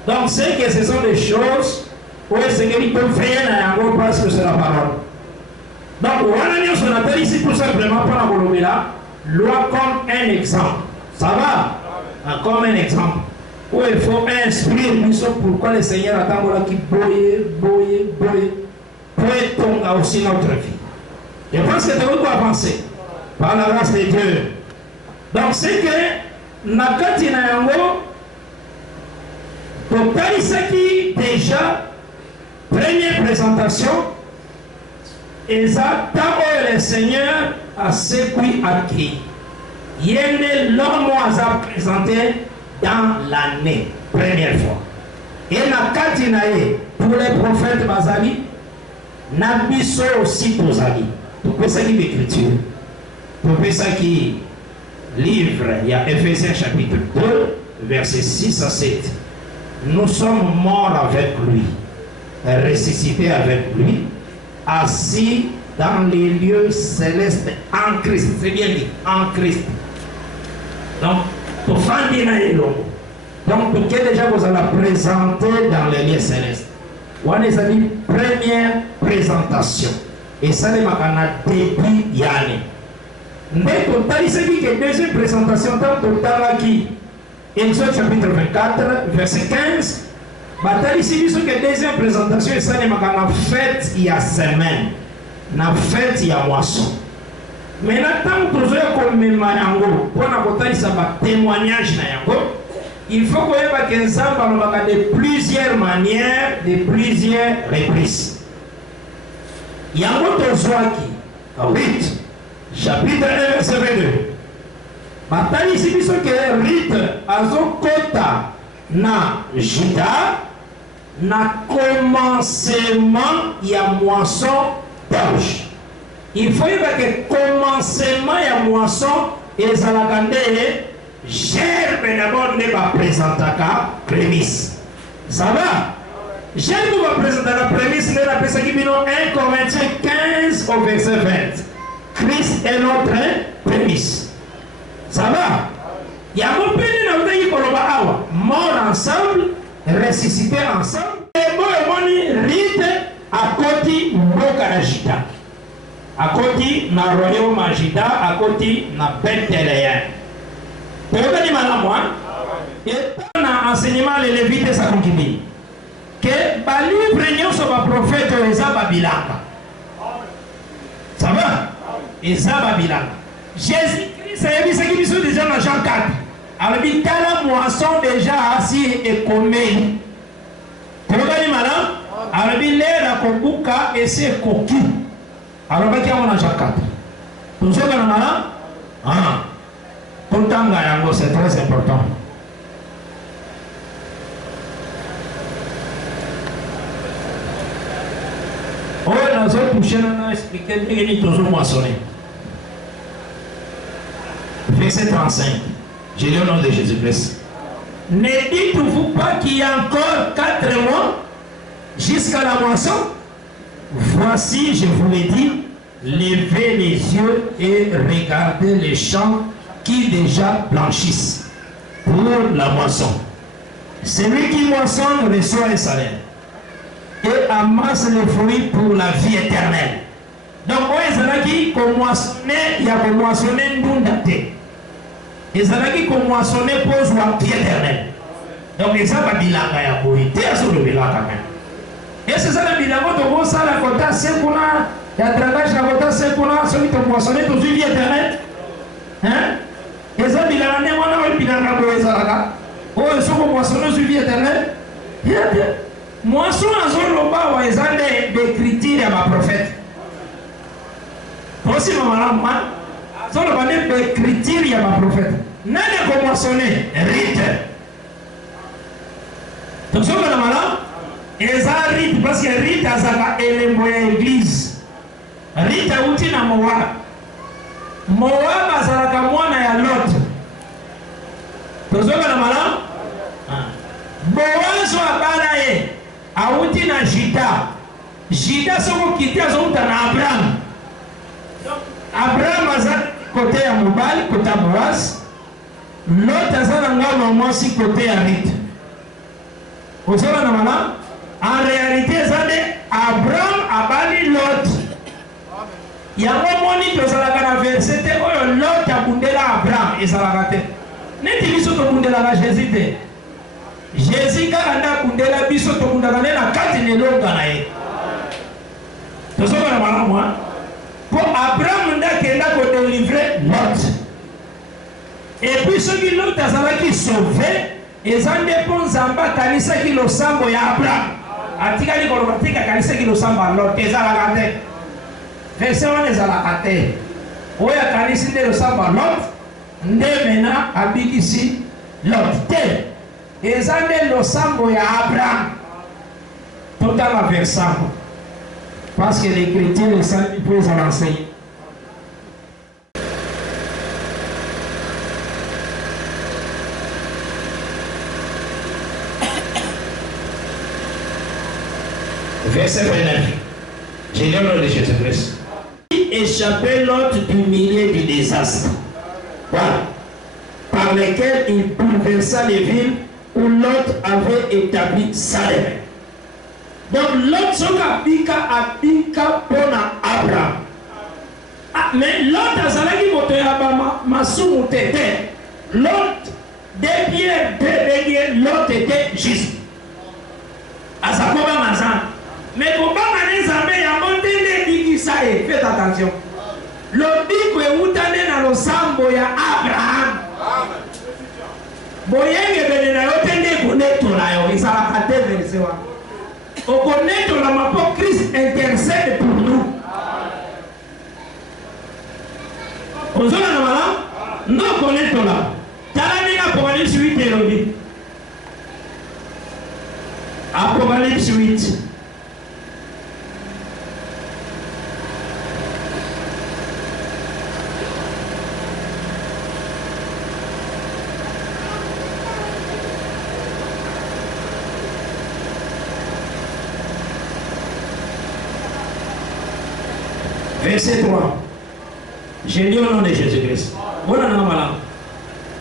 donc c'est que ce sont des choses oyo esengeli mpe veille na yango parce que c'est la parole donc wana nyonso natali ici tout simplement mpona kolobela loi comme un exemple ça va comme un exemple où il faut instruire biso pourquoi le Seigneur atambolaki boye pour étonga aussi notre vie. Je pense que tu dois avancer par la grâce de Dieu. Donc c'est que nakati na yango totalisaki déjà première présentation eza ntango oyo le Seigneur asekwi aki yende l'homme aza présenté dans l'année, première fois. Et na kati na ye, pour les prophètes bazali, na biso aussi tozali. Pour ça qui l'écriture, pour ça qui livre, il y a Ephésiens chapitre 2, versets 6 à 7. Nous sommes morts avec lui, ressuscités avec lui, assis dans les lieux célestes en Christ. C'est bien dit, en Christ. Donc, pour faire donc, pour que déjà vous allez présenter dans les lieux célestes. On a dit première présentation. Et ça, c'est le début de l'année. Mais pour taliser que deuxième présentation, tant total qui Exode chapitre 24, verset 15, taliser que deuxième présentation, et ça, c'est la fête il y a semaine. La fête il y a moisson. Mais tant que vous avez commémoré pour témoignage, il faut que vous ayez de plusieurs manières, de plusieurs reprises. Il y a un autre qui 8, chapitre 1, verset 22. Maintenant, ici, il faut que rite azokota na Juda, na commencement, il y a moisson d'orge. Il faut que le commencement de la moisson et la gerbe d'abord ne va présenter la prémisse. Ça va? Gerbe va présenter la prémisse, ne la prémisse qui est 1 Corinthiens 15 au verset 20. Christ est notre prémisse. Ça va? Il y a un peu de mort ensemble, ressuscité ensemble. Et bon, rite à côté de Jida. À côté na royaume Majida, à côté na Bethléem. Vous avez dit madame, et dans l'enseignement, les Lévites, ça continue. Que les livres sur le prophète Eza Babilaka. Ça va? Eza Babilaka. Jésus-Christ, c'est ce qui est déjà dans Jean 4. Alors, il y a la moisson déjà assis et commis. Vous avez dit madame? Alors, il est là, Kobuka et c'est coquille. Alors, il y a un Jean 4. Tout ce que nous avons, c'est très important. Oh, nous avons touché, nous avons expliqué, nous avons moissonné. Verset 35. J'ai lu au nom de Jésus-Christ. Ne dites-vous pas qu'il y a encore 4 mois jusqu'à la moisson? Voici, je vous l'ai dit, levez les yeux et regardez les champs qui déjà blanchissent pour la moisson. Celui qui moissonne reçoit un salaire. et amasse le fruit pour la vie éternelle. Donc, il y a moissonné ndundate. Il y a moissonné pour la vie éternelle. Donc, il y a bilanga ya boité sur le bilanga même. Et c'est ça le bilango de bon ça la quota c'est qu'on a la dragage la quota c'est qu'on a celui qui a moissonné pour vie éternelle. Hein? Et ça bilanga ne on a le bilanga pour ça là. Oh, ils sont moissonnés sur vie éternelle. Moisson à zone loba wa ezande des critères à ma prophète. Aussi maman moi, zone loba des critères à ma prophète. Nani a moissonné rite. Donc ça va malade. Et ça rite parce que rite a zaka élément église. Rite a outil na Moab. Moab a zaka mwana ya Lot. Donc ça va malade. Boaz wa balaye auti na Jida. Jida soko kiti azonta na Abraham. Abraham aza côté ya mobali côté ya Boaz. Lot aza na ngalo mwasi côté ya Rite. Osala na mala en réalité ça de Abraham abali Lot. Yango moni tozalaka na verset oyo Lot abundela Abraham ezalaka te. Neti biso tobundela na Jésus te. Jésus kanda kundela biso tokundaka na kati nelonga na ye. Tozoka na mala moi. Pour Abraham nda kenda ko délivrer Lot. Et puis ceux qui Lot azalaki sauvé ezande pon zamba kanisa ki losambo ya Abraham. Atikali ko lobatika kanisa ki losambo Lot ezalaka te. Verset wana ezalaka te. Oya kanisa de losambo Lot nde mena abikisi Lot te. Ezande losambo ya Abraham. Total verset. Parce que les chrétiens le savent, ils peuvent en enseigner. Verset 29. J'ai le nom de Jésus-Christ. Échapper l'autre du milieu du désastre. Voilà. Par lesquels il bouleversa les villes où l'autre avait établi sa demeure. Donc l'autre son abika pona Abraham. Ah, mais l'autre azalaki moto ya masumu tete. L'autre des pierres de l'autre était juste. Azakoba mazan. Mais pour pas maner zambe ya mondele dikisae. Faites attention. L'obiko e utane na losambo ya Abraham. Boyenge bene na yotende koneto na yo. Isala kate versewa. Au connaître la mappo, Christ intercède pour nous. Vous avez la non connaître là. Talamina Apocalypse 8 et le Apocalypse 8. Verset 3. J'ai lu au nom de Jésus-Christ. Voilà, voilà.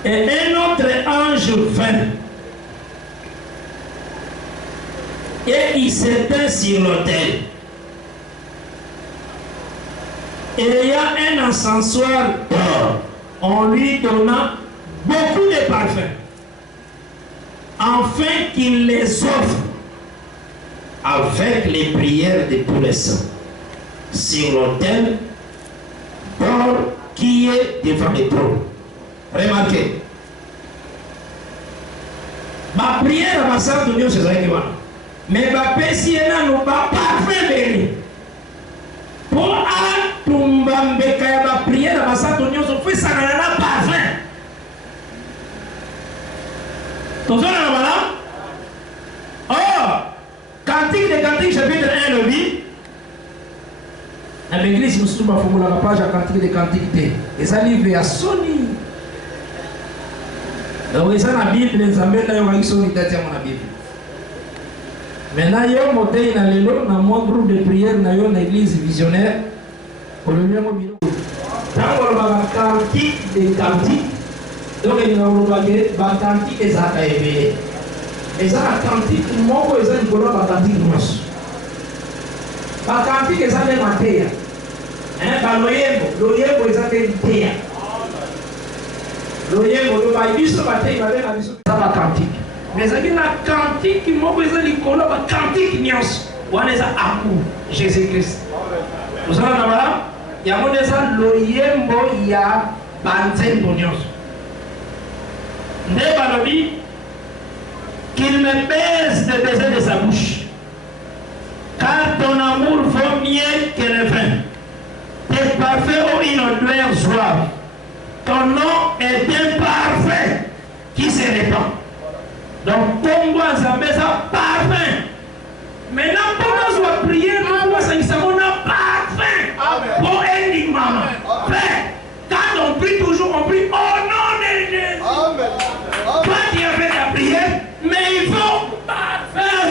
Et un autre ange vint. Et il s'éteint sur l'autel. Et il y a un encensoir d'or. On lui donna beaucoup de parfums. Afin qu'il les offre avec les prières de tous les saints. Sur l'autel d'or qui est devant le trône. Remarquez. Ma prière à ma sœur de Dieu, c'est ça qui va. Mais ma péché n'a pas parfait. Pour atumbambeka ma prière à ma sœur de Dieu, je fais ça dans la parfum. Tout ça là, voilà. Oh, Cantique des Cantiques, chapitre 1, le 8. À l'église, nous sommes à la page à Cantique des Cantiques. Et ça livre à Sony. Donc, ça la Bible, les amis, là, ils ont Sony d'ailleurs la Bible. Maintenant, il y a un modèle dans le groupe de prière dans l'église visionnaire. Pour le même bureau. Dans le Cantique des Cantiques, donc il y a un Cantique des Cantiques. Et ça, la Cantique, moi, ils ont un Cantique. bakanti eza nde mateya loyembo eza nde liteya loyembo loba biso bateyi babenga biso eza bakantike mais ezalaki na kantike moko eza likolo bakantike nyonso wana eza amour Jésus Christ ozala na malamu yango nde eza loyembo ya banzembo nyonso nde balobi qu'il me baise de baiser de sa bouche car ton amour vaut mieux que le vin tes parfums ont une odeur suave ton nom est un parfum qui se répand donc Congo Nzambe eza parfum maintenant pour nous prier nous avons un parfum pour un imam quand on prie toujours on prie au nom de Jésus toi tu as fait la prière mais il faut parfum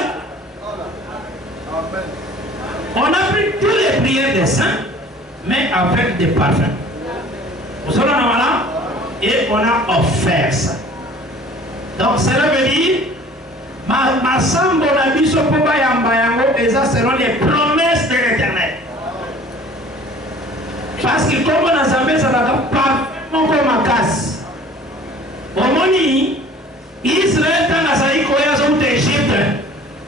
on a pris toutes les prières des saints mais avec des parfums vous savez là et on a offert ça donc cela veut dire ma sambo na biso po bayamba yango eza selon les promesses de l'Éternel parce que comme on a Nzambe ezalaka moko makasi omoni Israël ntango azali koya azouta Egypte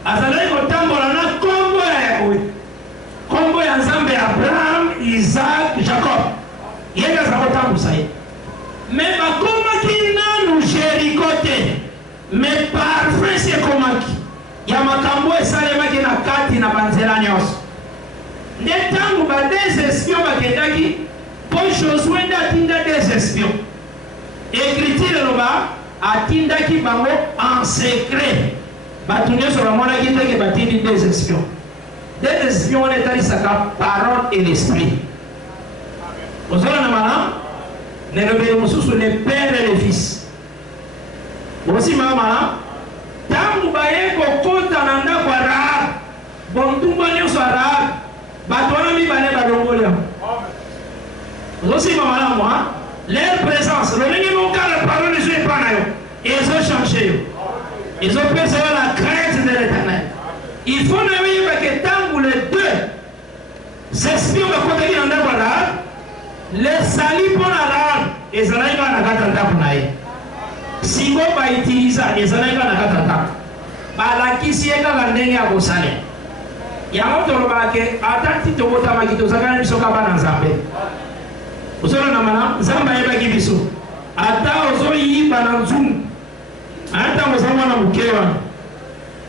azalaki kotambola na kombo ya Yakowe kombo ya Nzambe Abraham Isaac Jacob yeye aza kotambusa ye mais bakomaki nanu Jéricho te mais parfum se ekomaki ya makambo esalemaki na kati na banzela nyonso nde ntango des espions bakendaki mpo Josue nde atinda des espions écriture eloba atindaki bango en secret bato nyonso bamonaki teke batindi des espions wana etalisaka parole et l'esprit ozala na malamu nelobeli mosusu le père et le fils osimaka malamu ntango baye kokota na ndako ya Rahab bontumba nyonso ya Rahab bato wana mibale balongoli yango ozosima malamu leur présence lolenge mokala parole ezo epa na yo ezochange yo ezopesa yo la crainte de l'Éternel il faut na yoyeba ke ntango les deux espions bakotaki na ndako ya Rahab le sali mpo na Rahab ezalaki kaka na kati ya ndako na ye singo bautiliza ezalaki kaka na kati ya ndako balakisi ye kaka ndenge ya kosalela yango tolobaka ke ata ti tobotamaki tozalaka biso kaka bana Nzambe ozala na malamu Nzambe ayebaki biso ata ozoyiba na nzungu ata oza mwana moke wana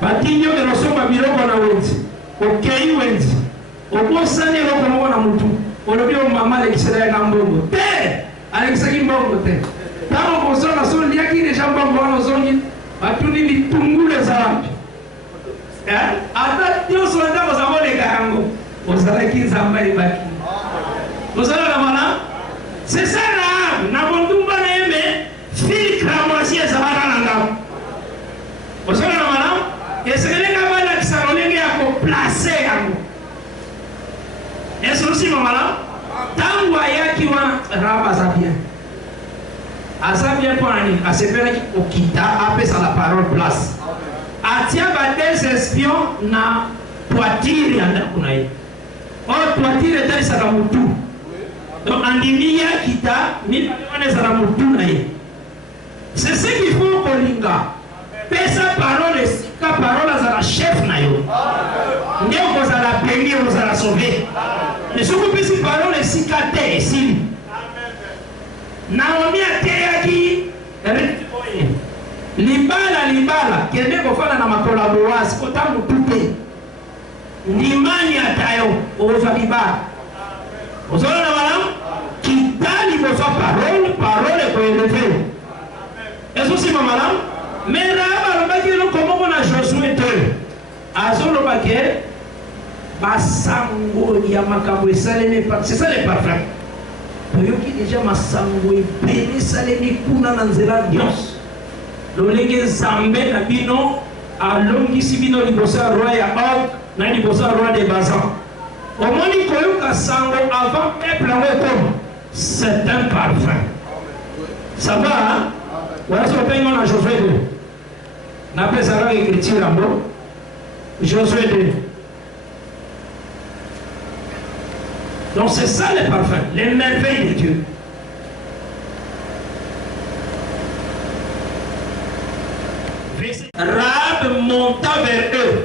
batindi oke nosomba biloko na wenzi okei wenzi okosani eloko moko na mutu olobi o mama alekisela ye na mbongo te alekisaki mbongo te ntango kosala so liaki deja mbongo wana ozongi batuni litungulu eza wapi ata nyonso na ntango oza koleka yango ozalaki Nzambe ayebaki ozala na malamu c'est ça là na bondumba na ye me filtre mwasi ezalaka na ndako ozala na malamu esekeleka balakisa lolenge ya koplace yango esosima malamu ntango ayaki wana Rahab aza bien mpo na nini asepelaki kokita apesa la parole place atia des espions na toiture ya ndako na ye oyo toiture etalisaka motu donc andimi ya kita mibale wana ezala motu na ye c'est ce qu'il faut kolinga pesa parole esika parole azala chef na yo nde okozala peni okozala sauve mais soki opesi parole esika te esili Naomi ateyaki libala kende kofana na makolo Boaz kota mutu te ndimani atayo ozwa libala ozala na malamu kitali bozwa parole koeleve ezosima malamu mais Rahab alobaki eloko moko na Josue te azoloba ke basango ya makambo esalemi c'est ça les parfums toyoki deja masango ebele esalemi kuna na nzela nyonso lolenge Nzambe na bino alongisi bino liboso ya roi ya Og na liboso ya roi de Bazan omoni koyoka sango avant peuple yango ekoma c'est un parfum ça va hein? Voilà ce que opengi na Josué 2 napesaka écriture yango Josué 2 Donc c'est ça les parfums, les merveilles de Dieu. Rahab monta vers eux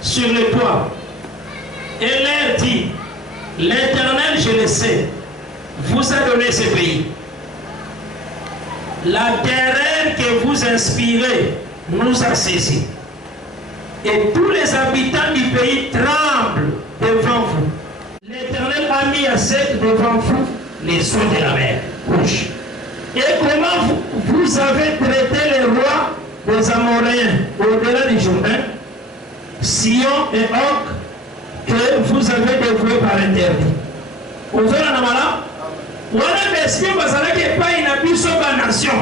sur le toit et leur dit, l'Éternel, je le sais, vous a donné ce pays. La terreur que vous inspirez nous a saisis. Et tous les habitants du pays tremblent devant vous. L'Éternel a mis à sec devant vous les eaux de la mer rouge. Et comment vous avez traité les rois des Amoréens au-delà du Jourdain, Sion et Og, que vous avez dévoué par interdit. Vous avez la mala? On a des espions parce qu'il n'y a pas une nation.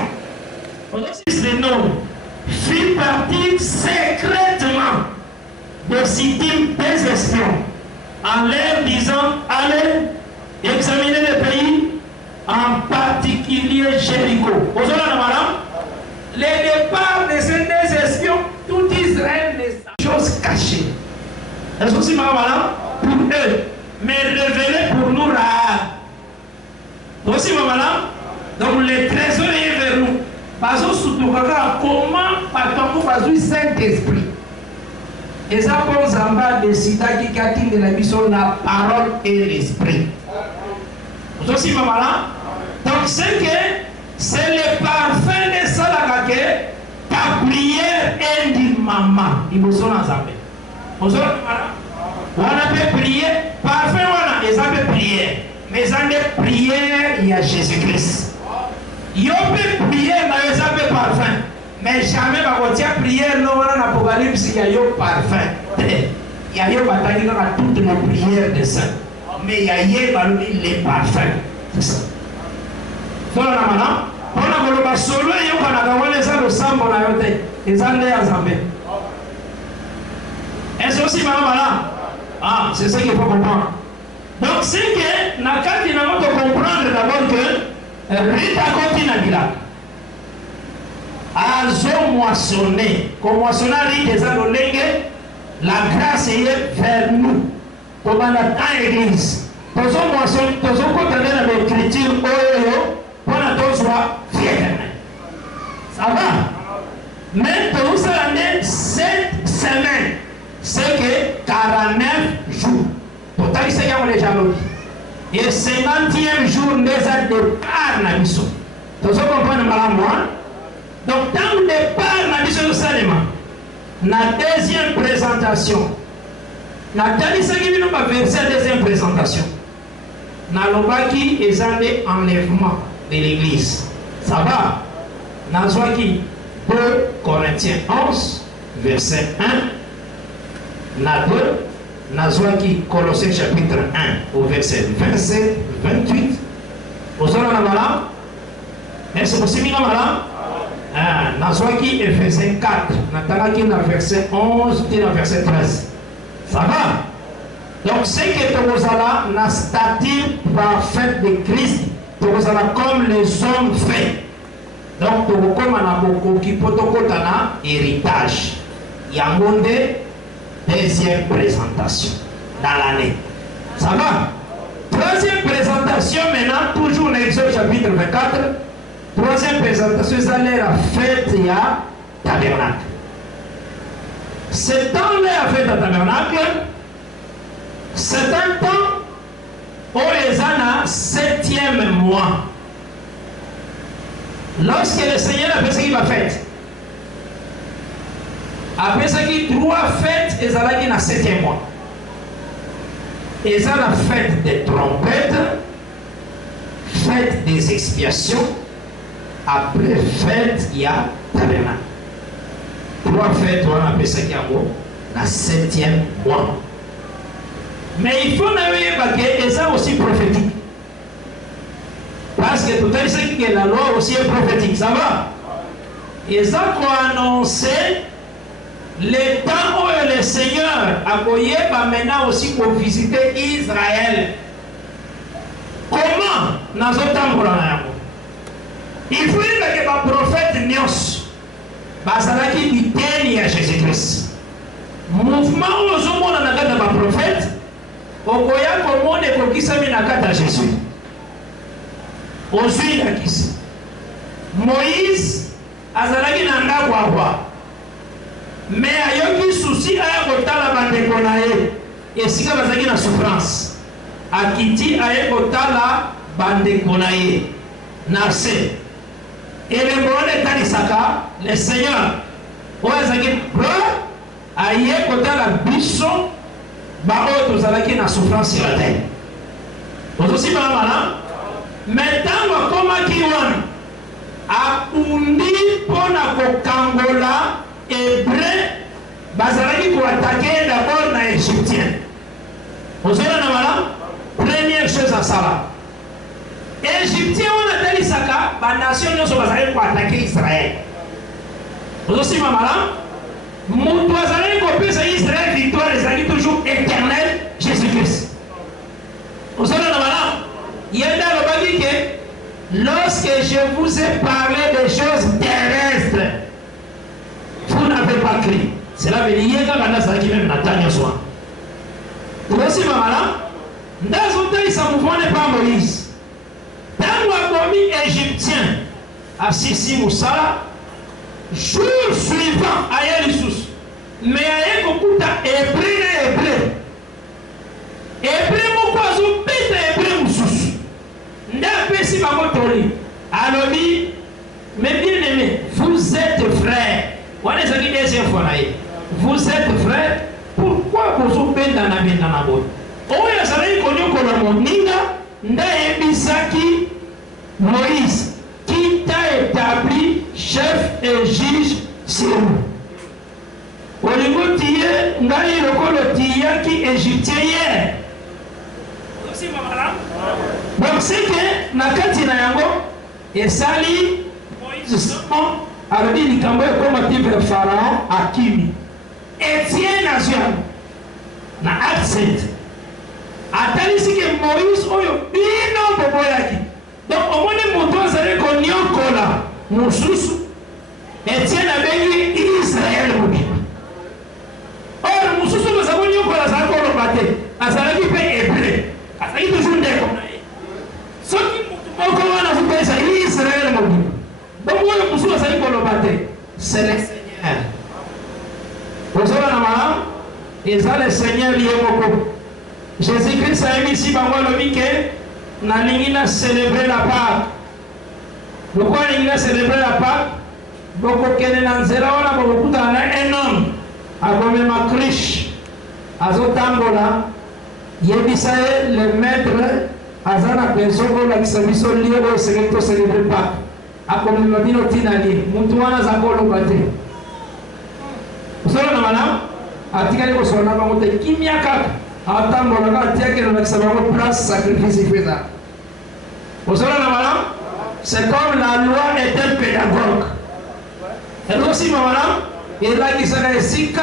Le nom fit partie secrètement de Sittim des espions en leur disant, allez examiner le pays, en particulier Jéricho. Vous avez la mala? Le départ de ces deux espions, tout Israël ne chose cachée. Est-ce que c'est malin pour eux, mais révélé pour nous Rahab. Aussi malin. Donc le trésor est vers nous. Parce que surtout comment partons nous Saint-Esprit. Et ça pour Zamba décida qui catine de la mission la parole et l'esprit. Vous aussi malin. Donc c'est que c'est le parfum de Salakake, ta prière est du maman. Il vous sonne ensemble. On peut prier, parfum, ils ont prier. Mais ils ont prière, il y a Jésus-Christ. Ils ont prier, mais ils ont parfum. Mais jamais, quand tu as prière, non, on a l'Apocalypse, il y a eu parfum. Il y a eu toutes les prières des saints. Mais il y a eu les parfums. C'est ça. Voilà, madame. On a solo et on a les gens de Sambo na yote. Ils ont l'air ensemble. Est-ce aussi madame? Ah, c'est ça qu'il faut comprendre. Donc, c'est que, Nakati n'a pas comprendre d'abord que Rita continue à dire. Azo moissonné. Comme moissonné, des anolègues, la grâce est vers nous. Comme on a l'église. Tous les moissonnés, tous les côtés de l'écriture, on a tous fiers. Ça va? Mais pour ça, l'année, 7 semaines, c'est que 49 jours. Total, c'est qu'il y a les jalons. Et 50e jour, nous avons départ dans la mission. Tous ceux qui comprennent mal moi. Donc, dans le départ dans la mission de Salema, la deuxième présentation, la deuxième présentation, Nalobaki est un enlèvement de l'église. Ça va? Nazwaki 2 Corinthiens 11, verset 1. Nadou, Nazwaki Colossiens chapitre 1 au verset 27, 28. Vous avez la malade? Est-ce que vous avez la malade? Nazwaki Ephésiens 4. Natalaki dans verset 11 et dans verset 13. Ça va? Donc, c'est que tu as la statue parfaite de Christ, tu as comme les hommes faits. Donc, tu as comme un beaucoup qui peut te héritage. Il y a un monde, deuxième présentation dans l'année. Ça va? Troisième présentation maintenant, toujours dans Exode chapitre 24. Troisième présentation, c'est la fête il y a tabernacle. C'est dans la fête à tabernacle. C'est un temps où les ans 7e mois. Lorsque le Seigneur a fait ce qu'il va faire, après ce qu'il 3 fêtes, ils allaient dans 7e mois. Ils ont la fête des trompettes, fête des expiations, après fête, il y a tabernacle. 3 fêtes, on appelle ça qu'il y a dans 7e mois. Mais il faut n'oublier que ça aussi prophétique. Parce que tout à l'heure, que la loi aussi est prophétique. Ça va? Et ça qu'on annoncé le temps où le Seigneur a voyé maintenant aussi pour visiter Israël. Comment? Dans ce temps, il faut dire que le prophète Nios, parce qu'il dit qu'il y a Jésus-Christ. Mouvement où on a le prophète. okoya komona ekokisami na kati ya Jésus. Ozwi na kisi. Moïse azalaki na ndako awa. Mais ayoki souci aya kotala bandeko na ye. Esika bazalaki na souffrance. Akiti aya kotala bandeko na ye. Na se. Et le monde tanisaka, le Seigneur, oazaki pro, aye kotala biso, ba o tozalaki na souffrance sur la terre. Ozosi ba mala. Maintenant komaki wana, akundi pona kokangola hébreu, bazalaki ko attaquer d'abord na égyptien. Ozola na mala, première chose à ça. Égyptien on a tali saka, ba nation nyonso bazalaki ko attaquer Israël. Ozosi ba mala, mutu azalaki ko pesa Israël victoire ezalaki toujours éternelle Jésus-Christ. Ozola na mala. Yenda lobaki que lorsque je vous ai parlé des choses terrestres, vous n'avez pas cru. Cela veut dire que même Nathan soit. Aussi mamala, dans un ça mouvement n'est pas Moïse. Dans le commis égyptien à Sissi Moussala, jour suivant à Yelissus, mais à Yekokuta hébreu. Hébreu mokwazo pete hébreu mususu. Ndapesi bakotori. Alobi, mais bien aimé, vous êtes frères. On est aquí deuxième fois là. Vous êtes frères. Pourquoi vous êtes dans la vie dans la bonne? Oya salai konyo kola moninga ndayebisaki Moïse qui t'a établi chef et juge sur nous. Olingo tiye ngai lokolo tiyaki égyptien hier. Donc c'est que nakati na yango esali Moïse seulement alobi likambo ekomati vers Pharaon akimi Etienne azian na accent atalisi ke Moïse oyo bino boboyaki. Donc omoni moto azali konyokola mosusu Etienne abengi Israël mobima. Or mosusu bazali konyokola azali koloba te azalaki mpe hébreu. Azali toujours ndeko na ye. Soki moto moko wana azopesa Israël mobima. Donc oyo mosusu azali koloba te c'est le Seigneur. Ozola na malam eza le Seigneur lié moko. Jésus-Christ a mis ici bango lobi ke nalingi na célébrer la Pâque. Pourquoi nalingi na célébrer la Pâque? Bokokende na nzela wana bokokutana na un homme akomema krish azotambola yebisa ye le maître aza na pension kolakisa biso lie oyo esengeli tocélébrer Pâque. Akomema bino ntina lie mutu wana aza koloba te. Osola na malamu atikali kosola na bango te kimia kaka atambolaka atiaki nolakisa bango place sacrifice ifeza. Osola na malamu c'est comme la loi est un pédagogue. Et aussi ma malamu elakisaka esika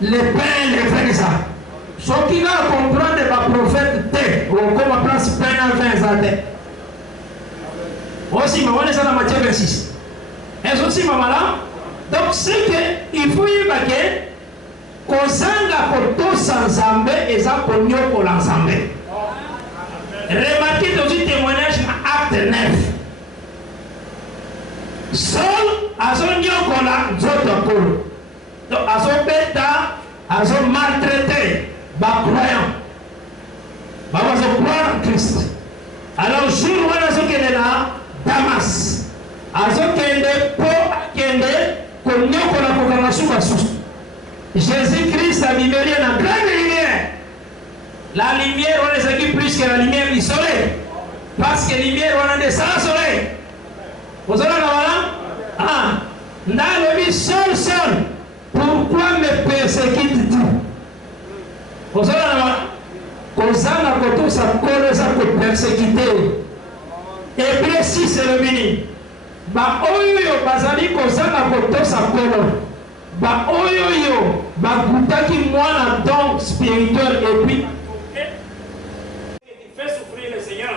le pain le vin eza. Soki nga comprendre ba prophète te okoma place pain na vin eza te. Aussi ma wana eza na Matthieu 26. Et aussi ma malamu donc c'est que il faut y baquer kozanga kotosa nzambe eza konyokola nzambe. Remarquez dans un témoignage à acte 9. Saul azonyokola nzoto kolo. Donc azobeta azo maltraité ba croyant. Ba wazo croire en Christ. Alors jour wana azokende na Damas. Azokende po akende konyokola kokanga suka susu. Jésus-Christ a libéré la grande lumière. La lumière, on les acquis plus que la lumière du soleil. Parce que la lumière, on a des sans soleil. Vous avez la ah, dans le vie seul. Pourquoi me persécutes-tu? Vous avez la Kozana koto sa kole sa ko persécuter. Et puis si c'est le mini. Ba oyo bazali kozana koto sa kole. Ba oyo ba gutaki mwana don spirituel et puis qui fait souffrir le Seigneur.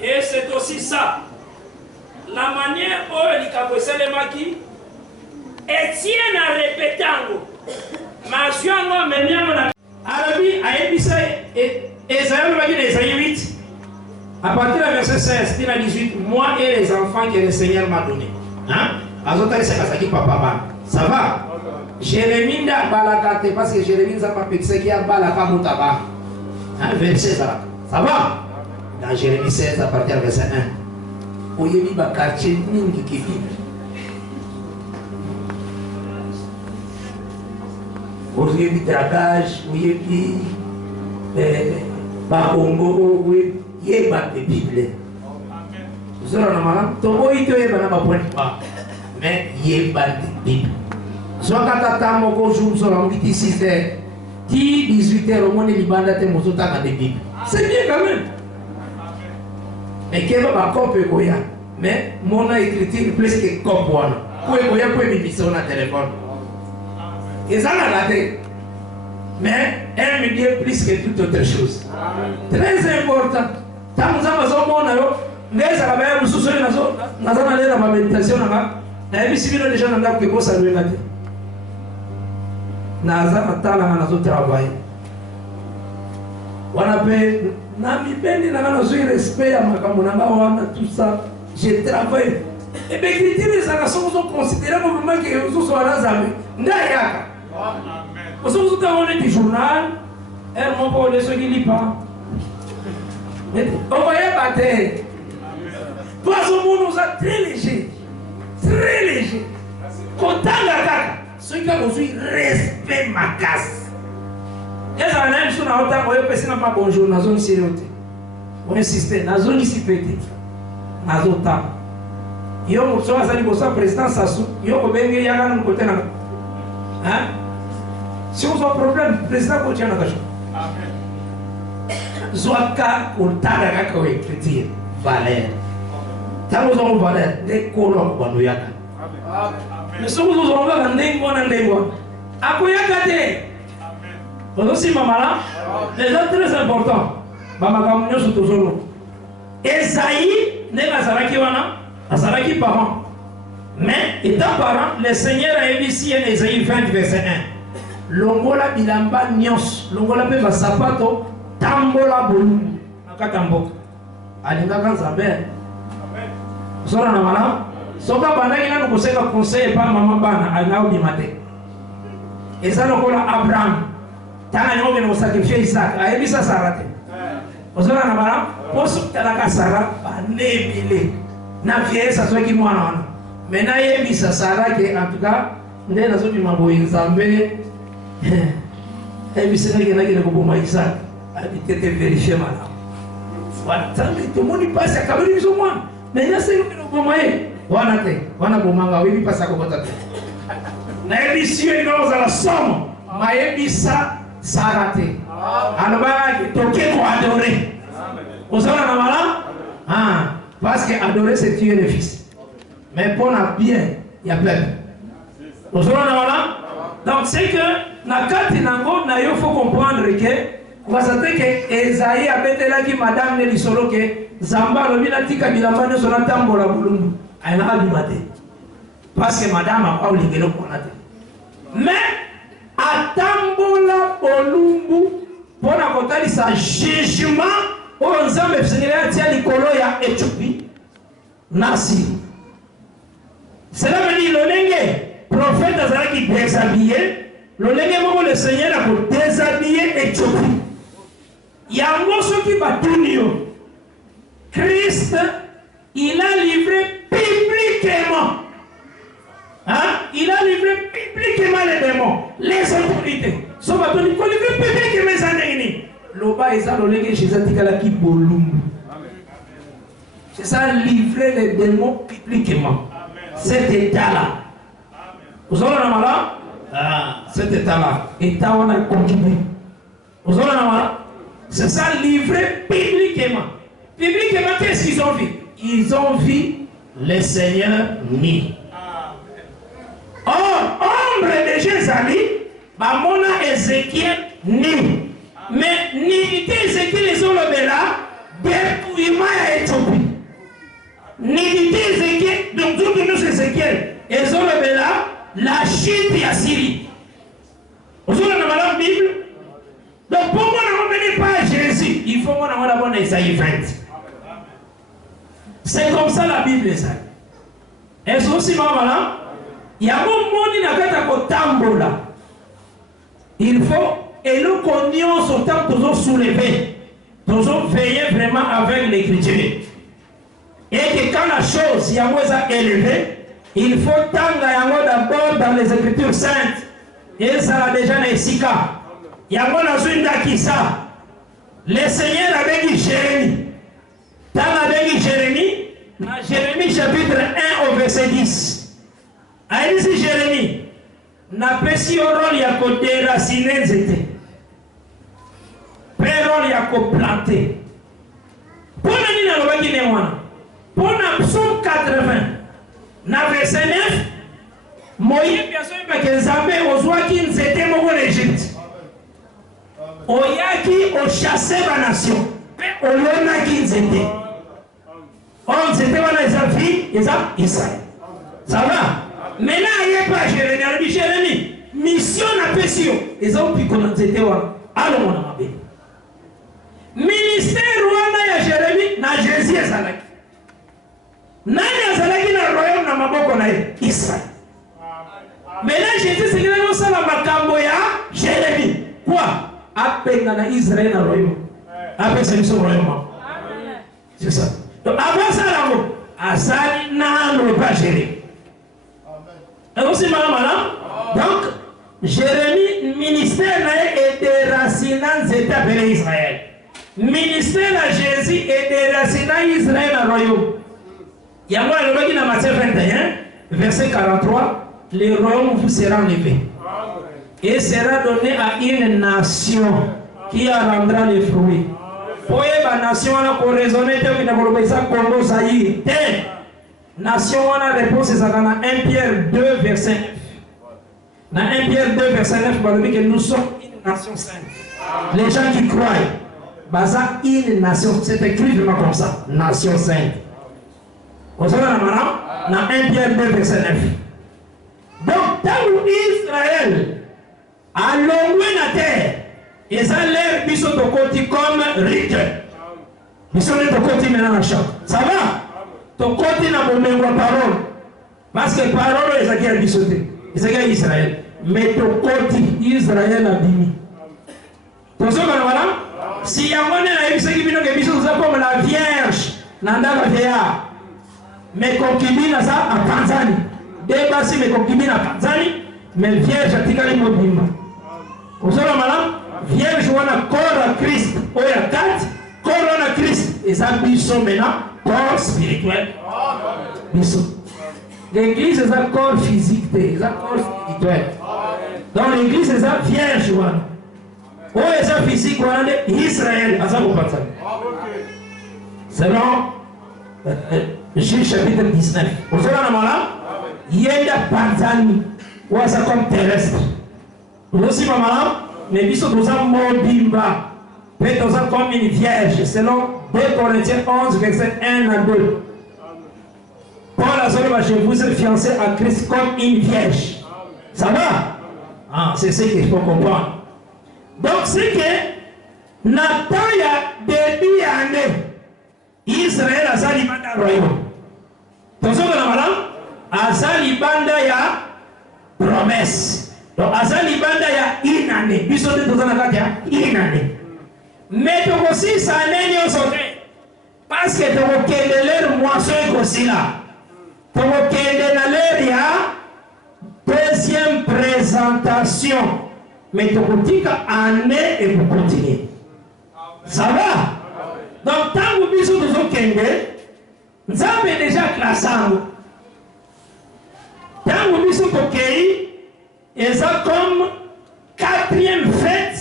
Et c'est aussi ça la manière où il maki Etienne a répété en ma Arabi a ébissé Esaïe le dit Esaïe 8. À partir du verset 16, il a 18, moi et les enfants que le Seigneur m'a donné. Hein? Ça va? Jérémie n'a pas la carte parce que Jérémie n'a pas pensé qu'il y a pas la carte. Hein? Verset ça. Ça va? Dans Jérémie 16, à partir du verset 1. Où il y a mis un quartier mingi qui vit. Où il y a mis dragage, où il y a mis Bakongo, où il y a mis Bible. Vous savez, mais il y a pas de Bible. Soit quand tu as un jour sur la 6 heures, 18 heures, au moins il y a des Bibles. C'est bien quand même. Mais qui va pas copier quoi? Mais mon écriture plus que copier. Quoi peut sur le téléphone. Et ça l'a raté. Mais elle me dit plus que toute autre chose. Très important. Tant que nous avons mais ça va bien nous soucier nous allons aller dans ma méditation là. Et puis si nous déjà nous avons que quoi ça lui a dit. Naza matala na zo travail. Wana pe na mi beni na na zo respect ya makambo na wana tout ça. Je travaille. Et bien l'écriture ça la sont considérés comme vraiment que nous sommes là zami. Ndayaka. Amen. Vous vous avez du journal, elle m'a pas de ceux qui lisent pas. On va y battre. Poisson nous a très léger. Très léger. Content la caca. Ceux qui ont reçu respect ma casse. Et ça n'a pas de temps, on peut pas bonjour, dans zone sérieuse. On insiste, dans zone ici petite. Dans zone temps. Yo mutsoa sali bosa président Sassou, yo ko bengi yaga no côté na. Hein? Si vous avez un problème, le président ko tiana kacho. Amen. Zoaka ko tada ka ko écrire valeur. Tango zo valeur de ko lo ko no yaka. Amen. Mais si vous avez un ndengo na ndengo. Akoyaka te. Amen. Vous aussi maman là, les gens très importants. Mama kamunyo sutozolo. Esaïe ne bazaraki wana Azaraki parent. Mais étant parent, le Seigneur a émis en Esaïe 20 verset 1. Longola bilamba nyos, longola pe sapato, tambola bolu. Akatambo. Alinga kanzabe. Amen. Sora na mala. Soka bana ina no koseka conseil pa mama bana alina obimate. Eza lokola Abraham. Tana nyobe no sacrifice Isaac, a émis Sarate. Sora na mala, poso talaka Sara banebile. Na vieillesse à ceux qui m'ont amené. Maintenant, il y a mis ça, en tout cas, nous avons dit que nous avons dit que nous avons dit que nous avons vérifié maintenant. Voilà, tout le monde passe à Cameroun, ils sont moins. Maintenant, c'est nous qui nous avons dit. Voilà, on a besoin de passer à côté. Nous avons dit que nous avons la somme. Nous avons dit ça, ça a raté. Alors, nous avons adoré. Vous avez un malin? Parce qu'adorer, c'est tuer le fils. Mais pour la bien, il y a plein. Donc, c'est que, il faut comprendre que, vous savez que Esaïe a été là qui madame Nelly Solo, que Zamba, le Minatika, il a fait son tambour à Boulou. Elle a dit maté. Parce que madame a pas oublié le ponaté. Mais, à Tambola Bolumbu, pour la côté, ça jugement. On Nzambe Seigneur tient likolo ya Éthiopie nasi. Cela veut dire le prophète azalaki déshabillé, le Seigneur a déshabillé Éthiopie. Yango soki batunio. Christ il a livré publiquement. Hein? Il a livré publiquement les démons, les autorités. Son bateau il faut livrer publiquement les années. Loba et ça, c'est ça, livrer les démons publiquement. Cet état-là. Vous avez un malin? Cet état-là. État où on a continué. Vous avez un malin? C'est ça, livrer publiquement. Publiquement, qu'est-ce qu'ils ont vu? Ils ont vu le Seigneur ni. Or, ombre de Jésus, Bamona Ézéchiel ni. Mais ni Ézéchiel les ont le là, dépouillement à Éthiopie. Ni Ézéchiel, donc tout nous Ézéchiel, ils ont le là, la chute à Syrie. Vous avez la Bible, qu'on a d'abord dans Isaïe 20. C'est comme ça la Bible est ça. Est-ce aussi maman? Il y a un monde là. Il faut, et nous connaissons son temps toujours soulever, toujours veiller vraiment avec l'écriture. Et que quand la chose y a élevée, il faut tendre d'abord dans les écritures saintes. Et ça a déjà les sika. Il y a un le Seigneur avait dit Jérémie. Tant avait dit Jérémie, dans Jérémie chapitre 1 au verset 10. A dit Jérémie, n'a pas si au rôle y a côté déraciner zété. Rôle y a côté planter. Pour la ligne à l'ouest, pour la psaume 80, dans verset 9, Moïse bien sûr que Zambé aux oies qui nous étaient morts en Égypte. Oyaki au chassé la nation. Au lona qui nous étaient. On s'était dans les filles, Israël. Ça va? Maintenant, il n'y a pas Jérémie. Jérémie, mission n'a pas si. Ils ont pu connaître c'était quoi? Allons, mon ami. Ministère Rwanda ya Jérémie, na Jésus Azalaki. Nani Azalaki na royaume na maboko na Israël. Maintenant, Jésus c'est que nous sommes à Makambo ya Jérémie. Quoi? Appelle na Israël na royaume. Appelle c'est le royaume. C'est ça. Donc avant ça là, Azali na ne pas Jérémie. Et aussi madame. Donc Jérémie ministère est déracinant des États de Israël. Ministère à Jésus est déracinant Israël dans le royaume. Il y a moi le qui dans Matthieu 21 verset 43. Le royaume vous sera enlevé et sera donné à une nation qui en rendra les fruits. Pour la nation, on a raisonné que ça Congo Zaïre. Nation, on a réponse c'est dans 1 Pierre 2 verset 9. Dans 1 Pierre 2 verset 9, on dit que nous sommes une nation sainte. Les gens qui croient, basa une nation, c'est écrit vraiment comme ça, nation sainte. Vous savez dans 1 Pierre 2 verset 9. Donc, tant Israël a longué la terre, et ça l'air biso de côté comme riche. Biso de côté maintenant la chambre. Ça va? Ton côté n'a pas même parole. Parce que parole est ce qui a bisoté. C'est ce Israël. Mais ton côté, Israël a bimi. Tu sais voilà? Si y a un moment où il y a des choses comme la Vierge, nanda la vieillard, mais concubine à ça à Tanzanie. Débassi mes concubines à Tanzanie, mais Vierge a tiré les mots bimba. Vous savez madame? Vierge ou un corps à Christ, ou à 4, corps à Christ, et ça biso maintenant, corps spirituel. Biso. L'église est un corps physique, c'est un corps spirituel. Donc l'église est un vierge. Où est un physique Israël, à ça vous pensez. Selon Juge chapitre 19. Vous savez là, il y a une Tanzanie, où est-ce comme terrestre. Vous aussi, maman, mais bisous nous avons Mobimba. Peut-être nous avons comme une vierge, selon 2 Corinthiens 11, verset 1 à 2. Paul a dit, je vous ai fiancé à Christ comme une vierge. Ça va? Ah, c'est ce qu'il faut comprendre. Donc, c'est que Nathan y a début année, Israël a sali banda royaume. Attention, madame, a sali banda y a promesse. Donc, à sali banda y a une année. Puis, on est dans la carte, il y a une année. Mais tu aussi, ça n'est pas parce que tu as l'air moisson aussi là. Tu as l'air deuxième présentation. Mais tu continues année et vous continuez. Ça va? Donc, tant que vous bisous de Kende, nous avons déjà classé. Tant que vous bisous de Kende, et ça comme 4e fête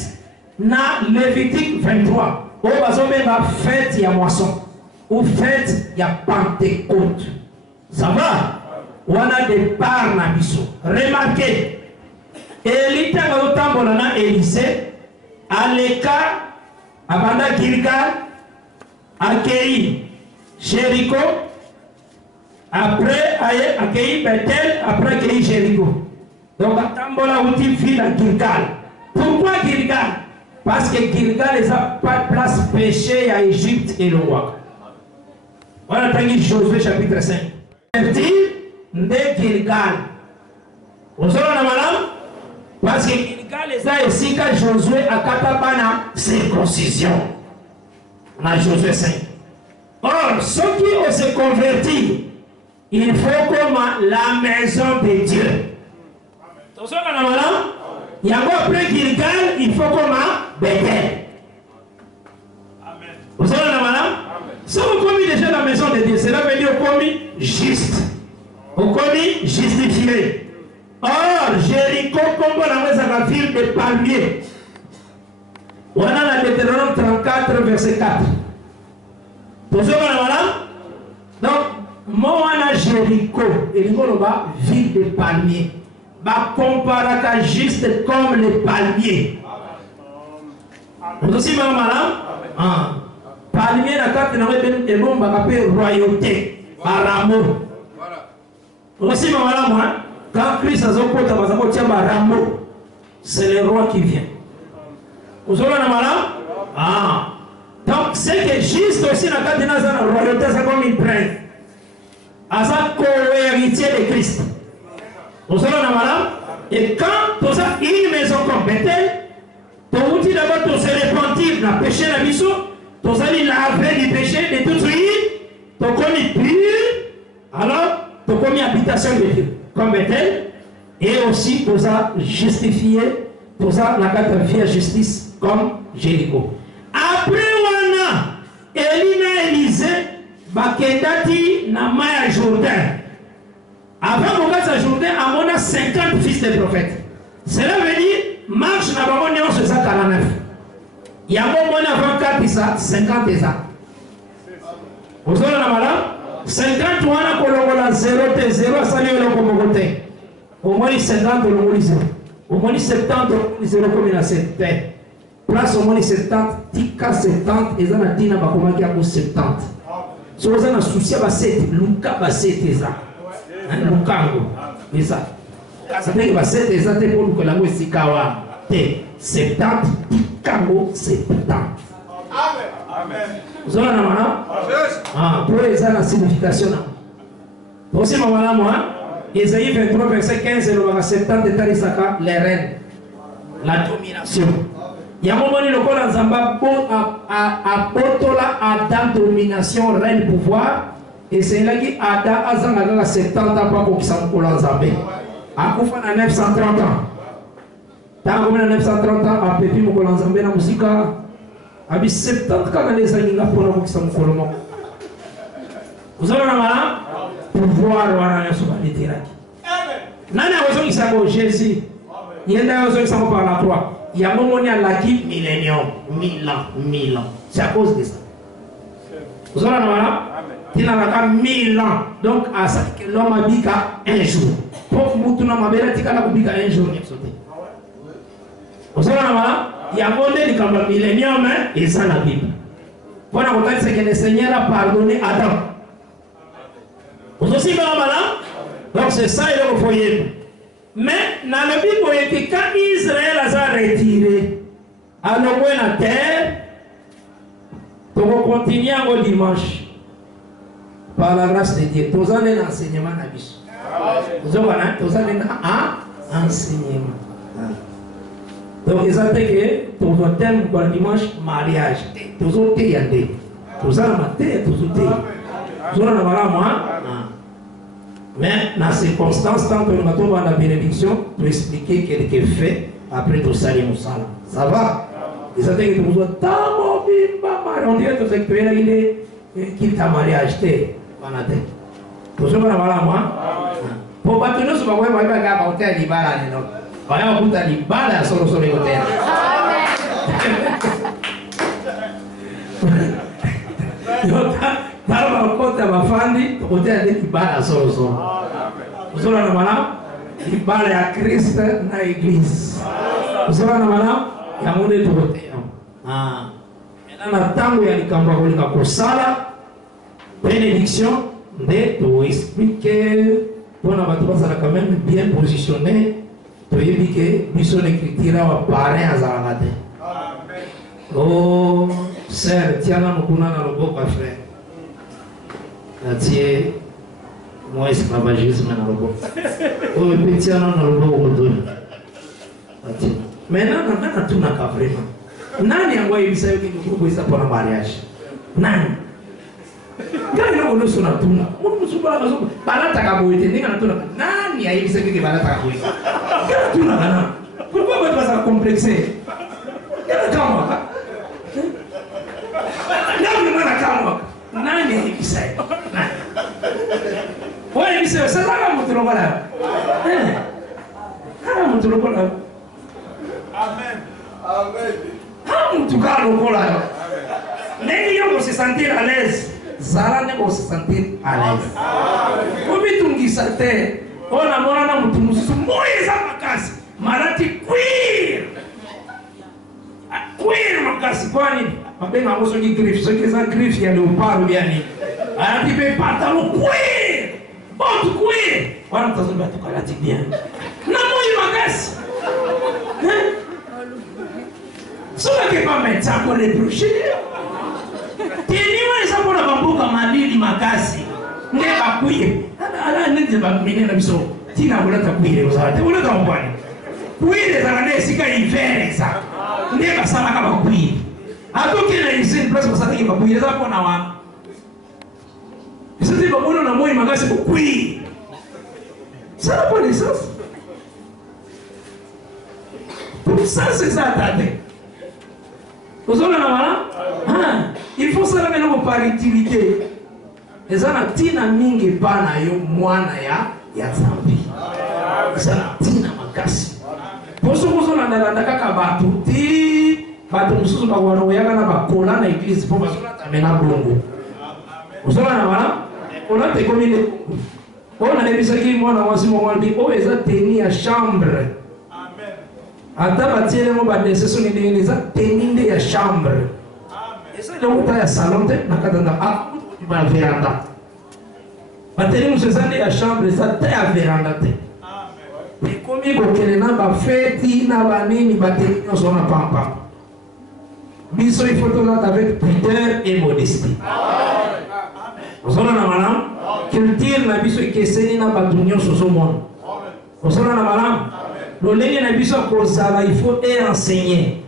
dans Lévitique 23. Où vous avez la fête, il y a moisson. Ou fête, il y a Pentecôte. Ça va? On a des parts dans bisous. Remarquez. Élite à l'automne bolana Élysée, à l'écart, à Banda Gilgal, à Kéi, Jéricho, après à Kéi Bethel, après Kéi Jéricho. Donc à Tambola Outil file à Gilgal. Pourquoi Gilgal? Parce que Gilgal n'a pas de place péché à Égypte et le roi. Voilà, prenez Josué chapitre 5. Convertir de Gilgal. Vous avez la madame? Parce que Gilgal est ici quand Josué a katabana circoncision. On a Josué 5. Or, ceux qui ont se converti, il faut comme la maison de Dieu. Vous avez la madame? Il y a après Gilgal, il faut comme Bethel. Vous savez la madame? Si vous commis déjà la maison de Dieu, cela veut dire commis juste. Vous commis justifié. Or, Jéricho, comme la ville de palmiers. On a la Deutéronome 34, verset 4. Vous savez la madame? Donc, moi, on a Jéricho, et nous avons ville de palmiers. Va comparer juste comme les palmiers. Vous aussi, madame? Palmier, la carte de bon, royauté, rameau. Vous aussi, madame? Quand Christ a rameau, c'est le roi qui vient. Vous savez, madame? Donc, c'est que juste aussi la carte de la royauté, c'est comme une prince. C'est co-héritier de Christ. Vous savez, madame? Et quand tu as une maison comme Bethel, tu as d'abord de se repentir dans le péché de la mission, tu as laver du péché de tout suite, tu as commis pur, alors tu as commis habitation de Dieu, comme Bethel, et aussi tu as justifié, tu as la carte de vie justice, comme Jéricho. Après, on a Élina Élisée, Bakendati, Namaya Jourdain. Avant mon gars, Jourdain, on a 50 fils de prophètes. Cela veut dire, marche n'a pas mon sur ça 49. Il y a un moment avant 4 ça, 50 et ça. Vous avez la madame? 50 on a colonné 0 T 0 à saluer le communauté. Au moins 50 au moins 0. Au moins 70 au 0 comme il a 7. Place au moins 70, tika 70 et ça n'a dit n'a pas comment qu'il y a 70. Si vous avez un souci à 7, Luka va 7 et ça. Lukango, c'est ça. Ça veut dire que c'est exactement pour que la musique kawa. 70, Kango 70. Amen. Vous avez la main? Pour les la signification. Aussi, ma maman, moi, Ésaïe 23, verset 15, le 70 de Tarisaka, les reines. La domination. Il y a un moment où le col en Zamba a Botola Ada domination, reine pouvoir. Et c'est là qui Ada Azanga 70 ans pour qu'il s'en colle en Zambé. À Koufa à 930 ans. Tant que 930 ans, à Pépi Mokol en Zambé, la musique a 70 ans quand les années pour qu'il s'en colle. Vous avez la main? Pouvoir, voilà, sur la littérature. Nana a besoin qu'il s'en Jésus. Il y a besoin qu'il s'en par la croix. Il y a un moment où il y a l'acquis millénium, 1000 ans. C'est à cause de ça. Vous avez la main? Il a 1000 ans. Donc, à ça que l'homme habite un jour. Pour que nous avons un jour. Vous savez, il y a un monde qui est millénium et ça la Bible. Voilà pourquoi c'est que le Seigneur a pardonné Adam. Vous aussi, donc c'est ça il faut y aller. Mais dans la Bible, il dit que quand Israël a retiré à l'eau la terre, tu vas continuer au dimanche. Par la grâce de Dieu. Tous allez l'enseignement à Biche. Tous allez l'enseignement. Donc, ils ont dit que tous les thèmes pour le dimanche, mariage. Tous autres, il y a des. Tous allez mater, tous autres. Tous allez moi. Mais dans ces circonstances, tant que nous avons la bénédiction, pour expliquer ce qui est fait après tout ça, ça va. Ils ont dit que tous autres, on dirait que tous les qui t'a mariage. Vous savez, moi, pour battre nous, je vais vous dire que vous avez des balles. Vous avez des balles sur le côté. Dans le côté de ma famille, vous avez des balles sur le sol. Vous savez, des balles à Christ dans l'église. Vous savez, il y a un monde de côté. Maintenant, tant qu'il y a des campagnes pour ça, bénédiction de tout expliquer pour la bataille quand même bien positionné pour éviter que mission écriture apparaît à Zaragate. Oh, sœur, tiens là, nous connaissons le beau frère. Natie, moi, esclavagisme dans le beau. Oh, et puis tiens là, le beau au maintenant, on a tout n'a vraiment. Nani yangu ibisa yote nguvu isa pour le mariage. Nani? Gani na unusu na tuna. Unusu bala kazo. Balata kaboite ninga na tuna. Nani ibisa yote balata kaboite. Gani tuna kana. Pourquoi vous êtes complexé? Gani kama. Nani mwana kama. Nani ibisa yote. Wewe ibisa yote sasa kama mtu rokola. Kama mtu rokola. Amen. Amen. En tout cas, le rôle là. Les gens vont se sentir à l'aise. Zara ne vont se sentir à l'aise. Comme tu dis ça, on a mon nom, tu nous soumis à ma casse. Malati queer. Queer ma casse. Quoi ni? Après, on a besoin de griffes. Ce qui est un griffe, il y a le léopard ou bien ni. Malati peut pantalon queer. Bon, queer. On a besoin de battre malati bien. Non, moi, ma casse. Sola che fa mezza con le brucie. Tieniamo esa buona bambuka madili makasi. Neba qui. Ala nende ba minena biso. Tina volata qui usate. Volata un buoni. Qui da ne sika inferenza. Neba sana kama qui. Ato che ne isin plus passata che ba qui esa buona wa. Isati ba buona na moi makasi ko qui. Sana buona essence. Pour ça c'est ça tante. Vous avez il faut ça maintenant par utilité. Les gens tina mingi bana yo mwana ya zambi. Sana tina makasi. Poso poso na kaka batu ti batu mususu ba wana ya kana ba kola na église pour basona tamena bongo. Vous avez on a te commis on a des bisaki mwana wasi mwana bi o eza teni ya chambre. Ata batiele mo ba deseso ni ndengeza teninde ya chambre. Esa ndio uta ya salon te nakatanda ba veranda. Bateli mo sezande ya chambre sa te ya veranda te. Amen. Komi ko kelena ba feti na ba nini bateli no sona pampa. Biso il faut tourner avec pudeur et modestie. Amen. Osona na malam culture na biso ikeseni na batunyo soso mon. Amen. Osona na malam il faut enseigner.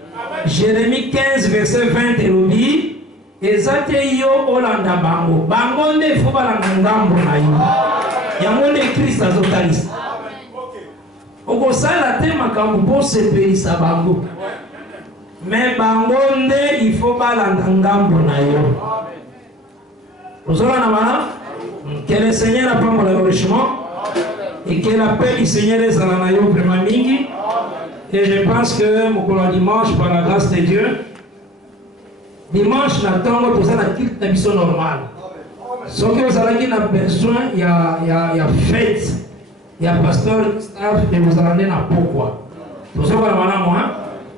Jérémie 15, verset 20, il dit Ezate yo olanda bango. Bango nde faut balanda ngambo na yo. Yango nde Christ azotalisa. Okosala te makambo po sepelisa bango. Mais bango nde il faut balanda ngambo na yo. Ozola na mana? Que le Seigneur apporte le richement. Et que la paix du Seigneur est dans la naïo vraiment mingi. Et je pense que mon dimanche, par la grâce de Dieu, dimanche, n'attendons pour ça la culte de mission normale. Sauf que vous avez besoin, il y a fête, il y a pasteur staff et vous allez dans pourquoi. Pour ça, voilà, moi,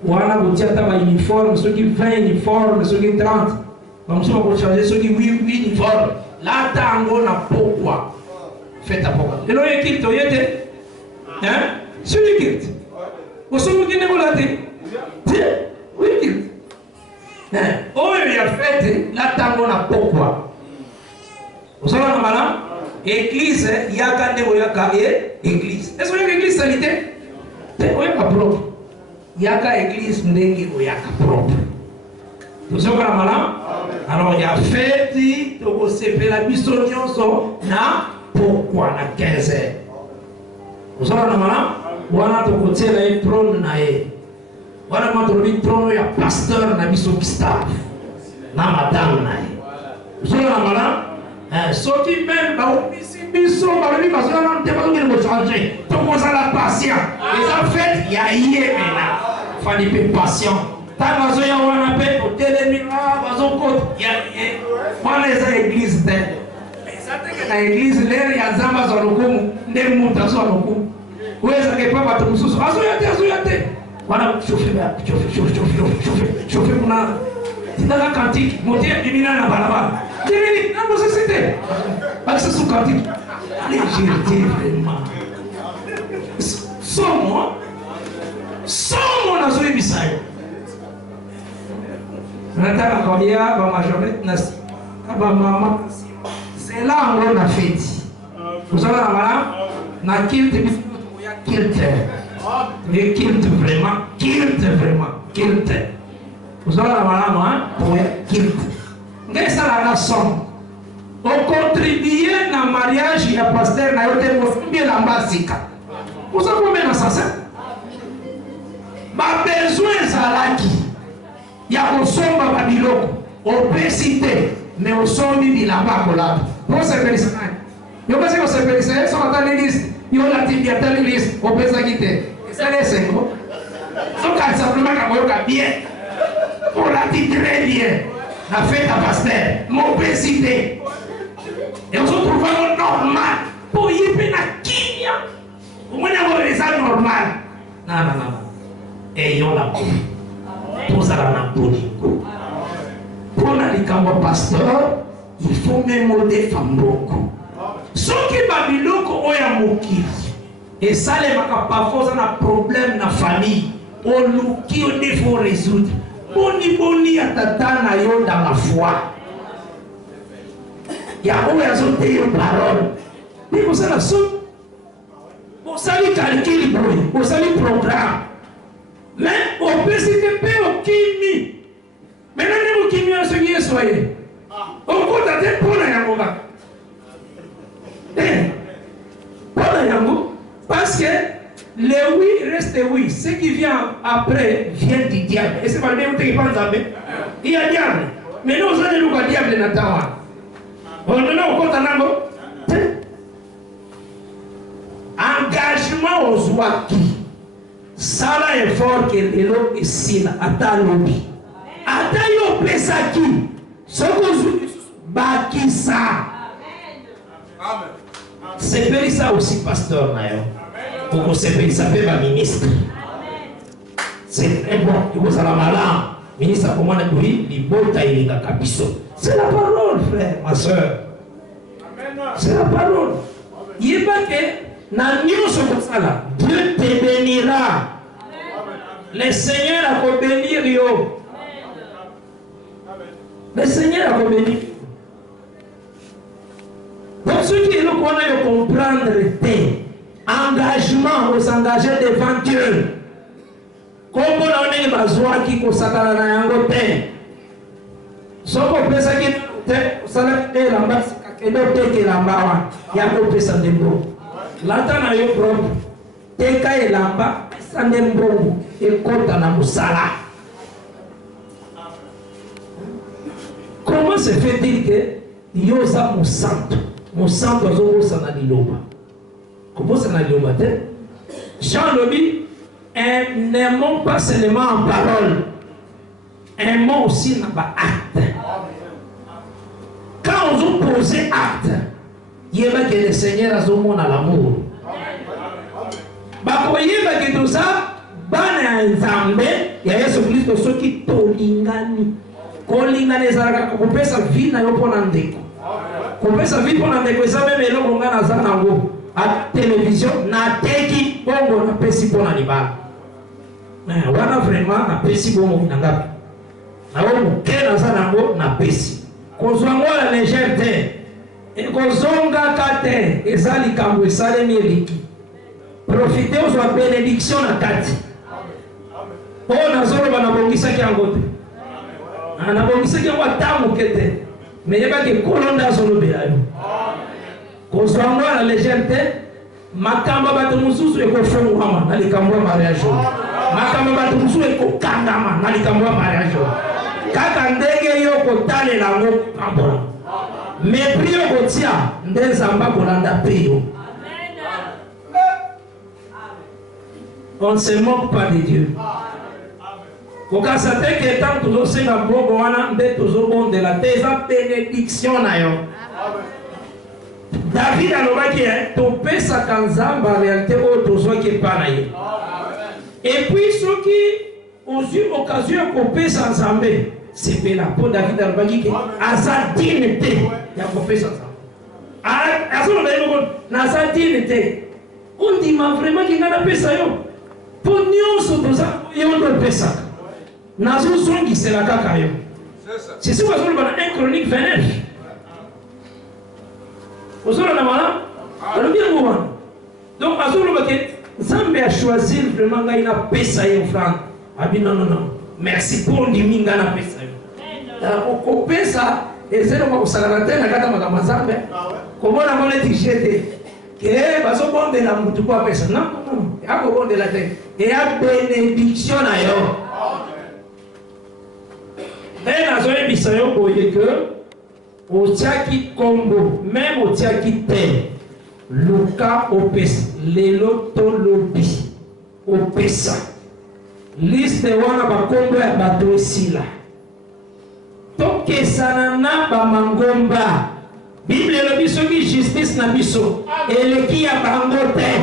voilà, vous dites à uniforme, ceux qui 20 uniformes, ceux qui 30. Comme ça, vous changer ceux qui 8 uniformes. Là, tango na pourquoi. Faites à pourquoi. Et là, il y a qui toyete. Hein? Sur le kit. Vous savez qui n'est pas là? Oui, kit. Oh, il y a fête, là, tango na pourquoi. Vous savez, madame? Église, il y a quand même église. Est-ce qu'il y a une église sanitaire? Il y a propre. Il y a une église propre. Vous savez, madame? Alors, il y a fête, il y a la bisognoso, na pourquoi na 15 heures. Vous savez, madame? Wana to côté là trône na e. Wana ma to trône ya pasteur na biso staff. Na madame na e. Vous savez, madame? Ceux qui même biso ba lui parce que on te pas de changer. Donc on a la patience. Les en fait, il y a hier maintenant. Fallait pas patient. Ta maison ya wana pe pour télémina maison côte. Il y a moi les églises d'elle. Na église l'air ya zamba za lokumu nde muta zo lokumu weza ke papa tumususu azoyate wana chauffer kuna tinaka kantique moteur dimina na balaba dimini na société parce sous kantique allez j'ai vraiment somo na zo ebisayo Nataka kwambia ba majorette na ba mama c'est là où on a fait. Vous savez na kilt ya kilt. Mais kilt vraiment. Vous savez pour kilt. Qu'est-ce que la somme? On contribue na mariage ya pasteur na yote mofumbi la mbasika. Vous savez combien ça c'est? Ba besoin zalaki. Ya kosomba babiloko obesité mais osombi bilamba kolata pour se pelisa yo kasi ko se pelisa so atali list yo la tibia atali list obesa kite ça les cinq so ka simplement ka moyo bien pour la ti très bien la fête à pasteur l'obésité et on se trouve normal pour y pena kinya on est ça normal non et yo la tozala na bolingo mpona likambo pasteur il faut memode famboko soki babiloko oyo ya mokili esalemaka parfois oza na problème na famille oluki o nde faut résoudre boni ya tata na yo dans la foi ya oyo azote yo parole mpe kosala so osali calcul boye osali programme mais on peut se faire au kimi. Maintenant, nous kimi à ce qui est soyez. On compte à tes pour la yamoga. Pour la yamoga. Parce que le oui reste oui. Ce qui vient après vient du diable. Et c'est pas le même qui pense à il y a diable. Mais nous, on a le diable dans ta main. On a compte à l'ango. Engagement aux oies qui. Sala effort que lelo esila ata lobi ata yo pesa ki soko bakisa amen c'est pour ça aussi pasteur na yo pour se faire ça peut ba ministre c'est très bon il faut ça la malin ministre comment na lui libota il est kabiso c'est la parole frère ma soeur c'est la parole il pas que na nyonso kosala Dieu te bénira. Le Seigneur a bénir yo. Le Seigneur a bénir. Donc ceux qui nous connaissent comprendre engagement, aux engager devant Dieu. Comme on a besoin qui consacre na yango te. Soko pesa ki te sala e lamba ke do te ke lamba ya ko pesa ndembo. Lata na yo propre. Teka e lamba pesa ndembo e kota na musala. Comment se fait-il que yosa musanto azobosa na liloba? Kobosa na liloba te? Jean Lobi, n'aimons pas seulement en parole, aimons aussi dans l'acte. Quand on pose acte, il y a que le Seigneur a son monde à l'amour. Bakoyeba que tout ça, bana nzambe ya Yesu Kristo soki tolingani. Kolingani ezalaka kopesa vie na yo pona ndeko. Kopesa vie pona ndeko eza meme eloko nga naza nango a télévision na teki bongo na pesi pona libala. Na wana vraiment na pesi bongo na ngapi. Na wo ke naza nango na pesi. Kozwango la légèreté. Et kozonga kate ezali kambo esalemi eliki. Profitez aux bénédictions na kati. Oh nazoloba na bongisaki yango te. Na bongisaki yango atamu kete. Mais yeba ke kolonda zolobela yo. Kozwango la légèreté. Makamba bato mususu ekofungwama na likambo ya mariage. Makamba bato mususu ekokangama na likambo ya mariage. Kaka ndenge yo kotalela ngo pambola. Mais priyo kotia nde zamba kolanda priyo. On ne se moque pas de Dieu. Au cas où que tant que nous sommes dans le bon wana nde tozobon de la teza bénédiction na yo. David alobaki ton pesa kanzamba en réalité o tozoki pa na ye. Et puis ceux qui ont eu occasion ko pesa nzambe c'est pela pour David alobaki que asa dignité ya ko pesa nzambe. Aso na yo na asa dignité. On dit ma vraiment ki ngana pesa yo. Pour nyonso toza yo ndo pesa. Nazo songi c'est la kaka yo. C'est ça, on va 1 Chronique 29. Vous avez la donc, Zambé a choisi vraiment il a payé offrande. Non, non, non. Merci pour Ndiminga na pesa. Au pesa, et c'est le mot salateur, la gata ma Zambé. Comment la monnaie t-shirt? Que baso bon de la mutu kwa pesa. Non, non, il y a bon de la tête. Et il y a bénédiction à yo. Et la zone bisayo pour dire que au tiaki combo, même au tiaki terre. Luka opesa lelo to lobi opesa liste wana bakombo ya bato esila tokesana na bamangomba Bible elobi soki justice na biso eleki ya bango te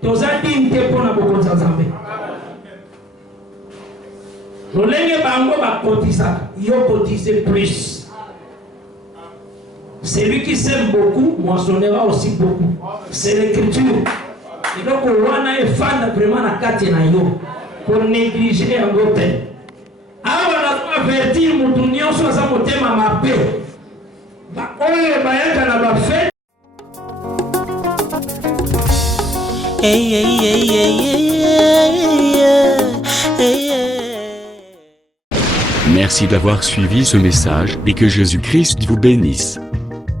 toza dinte mpona bokonza Nzambe lolenge bango bakotisaka yo kotise plus. Celui qui sème beaucoup moissonnera aussi beaucoup. C'est l'écriture. Et donc, on a un fan vraiment à Katenayo pour négliger un gros thème. Alors, on a averti mon union sur sa thème à ma paix. Merci d'avoir suivi ce message et que Jésus-Christ vous bénisse.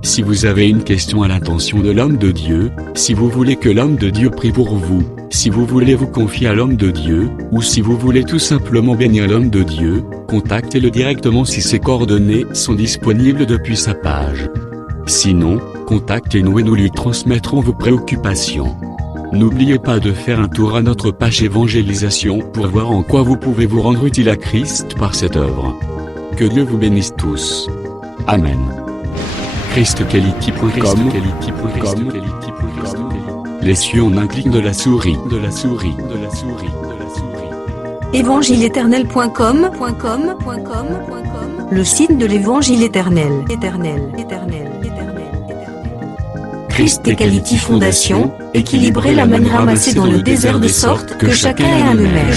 Si vous avez une question à l'intention de l'homme de Dieu, si vous voulez que l'homme de Dieu prie pour vous, si vous voulez vous confier à l'homme de Dieu, ou si vous voulez tout simplement bénir l'homme de Dieu, contactez-le directement si ses coordonnées sont disponibles depuis sa page. Sinon, contactez-nous et nous lui transmettrons vos préoccupations. N'oubliez pas de faire un tour à notre page évangélisation pour voir en quoi vous pouvez vous rendre utile à Christ par cette œuvre. Que Dieu vous bénisse tous. Amen. ChristQuality.com. Les cieux en un clic de la souris. Évangile-éternel.com, le site de l'Évangile éternel. Christ et Quality Fondation, équilibrer la manne ramassée dans le désert de sorte que chacun ait un le maire.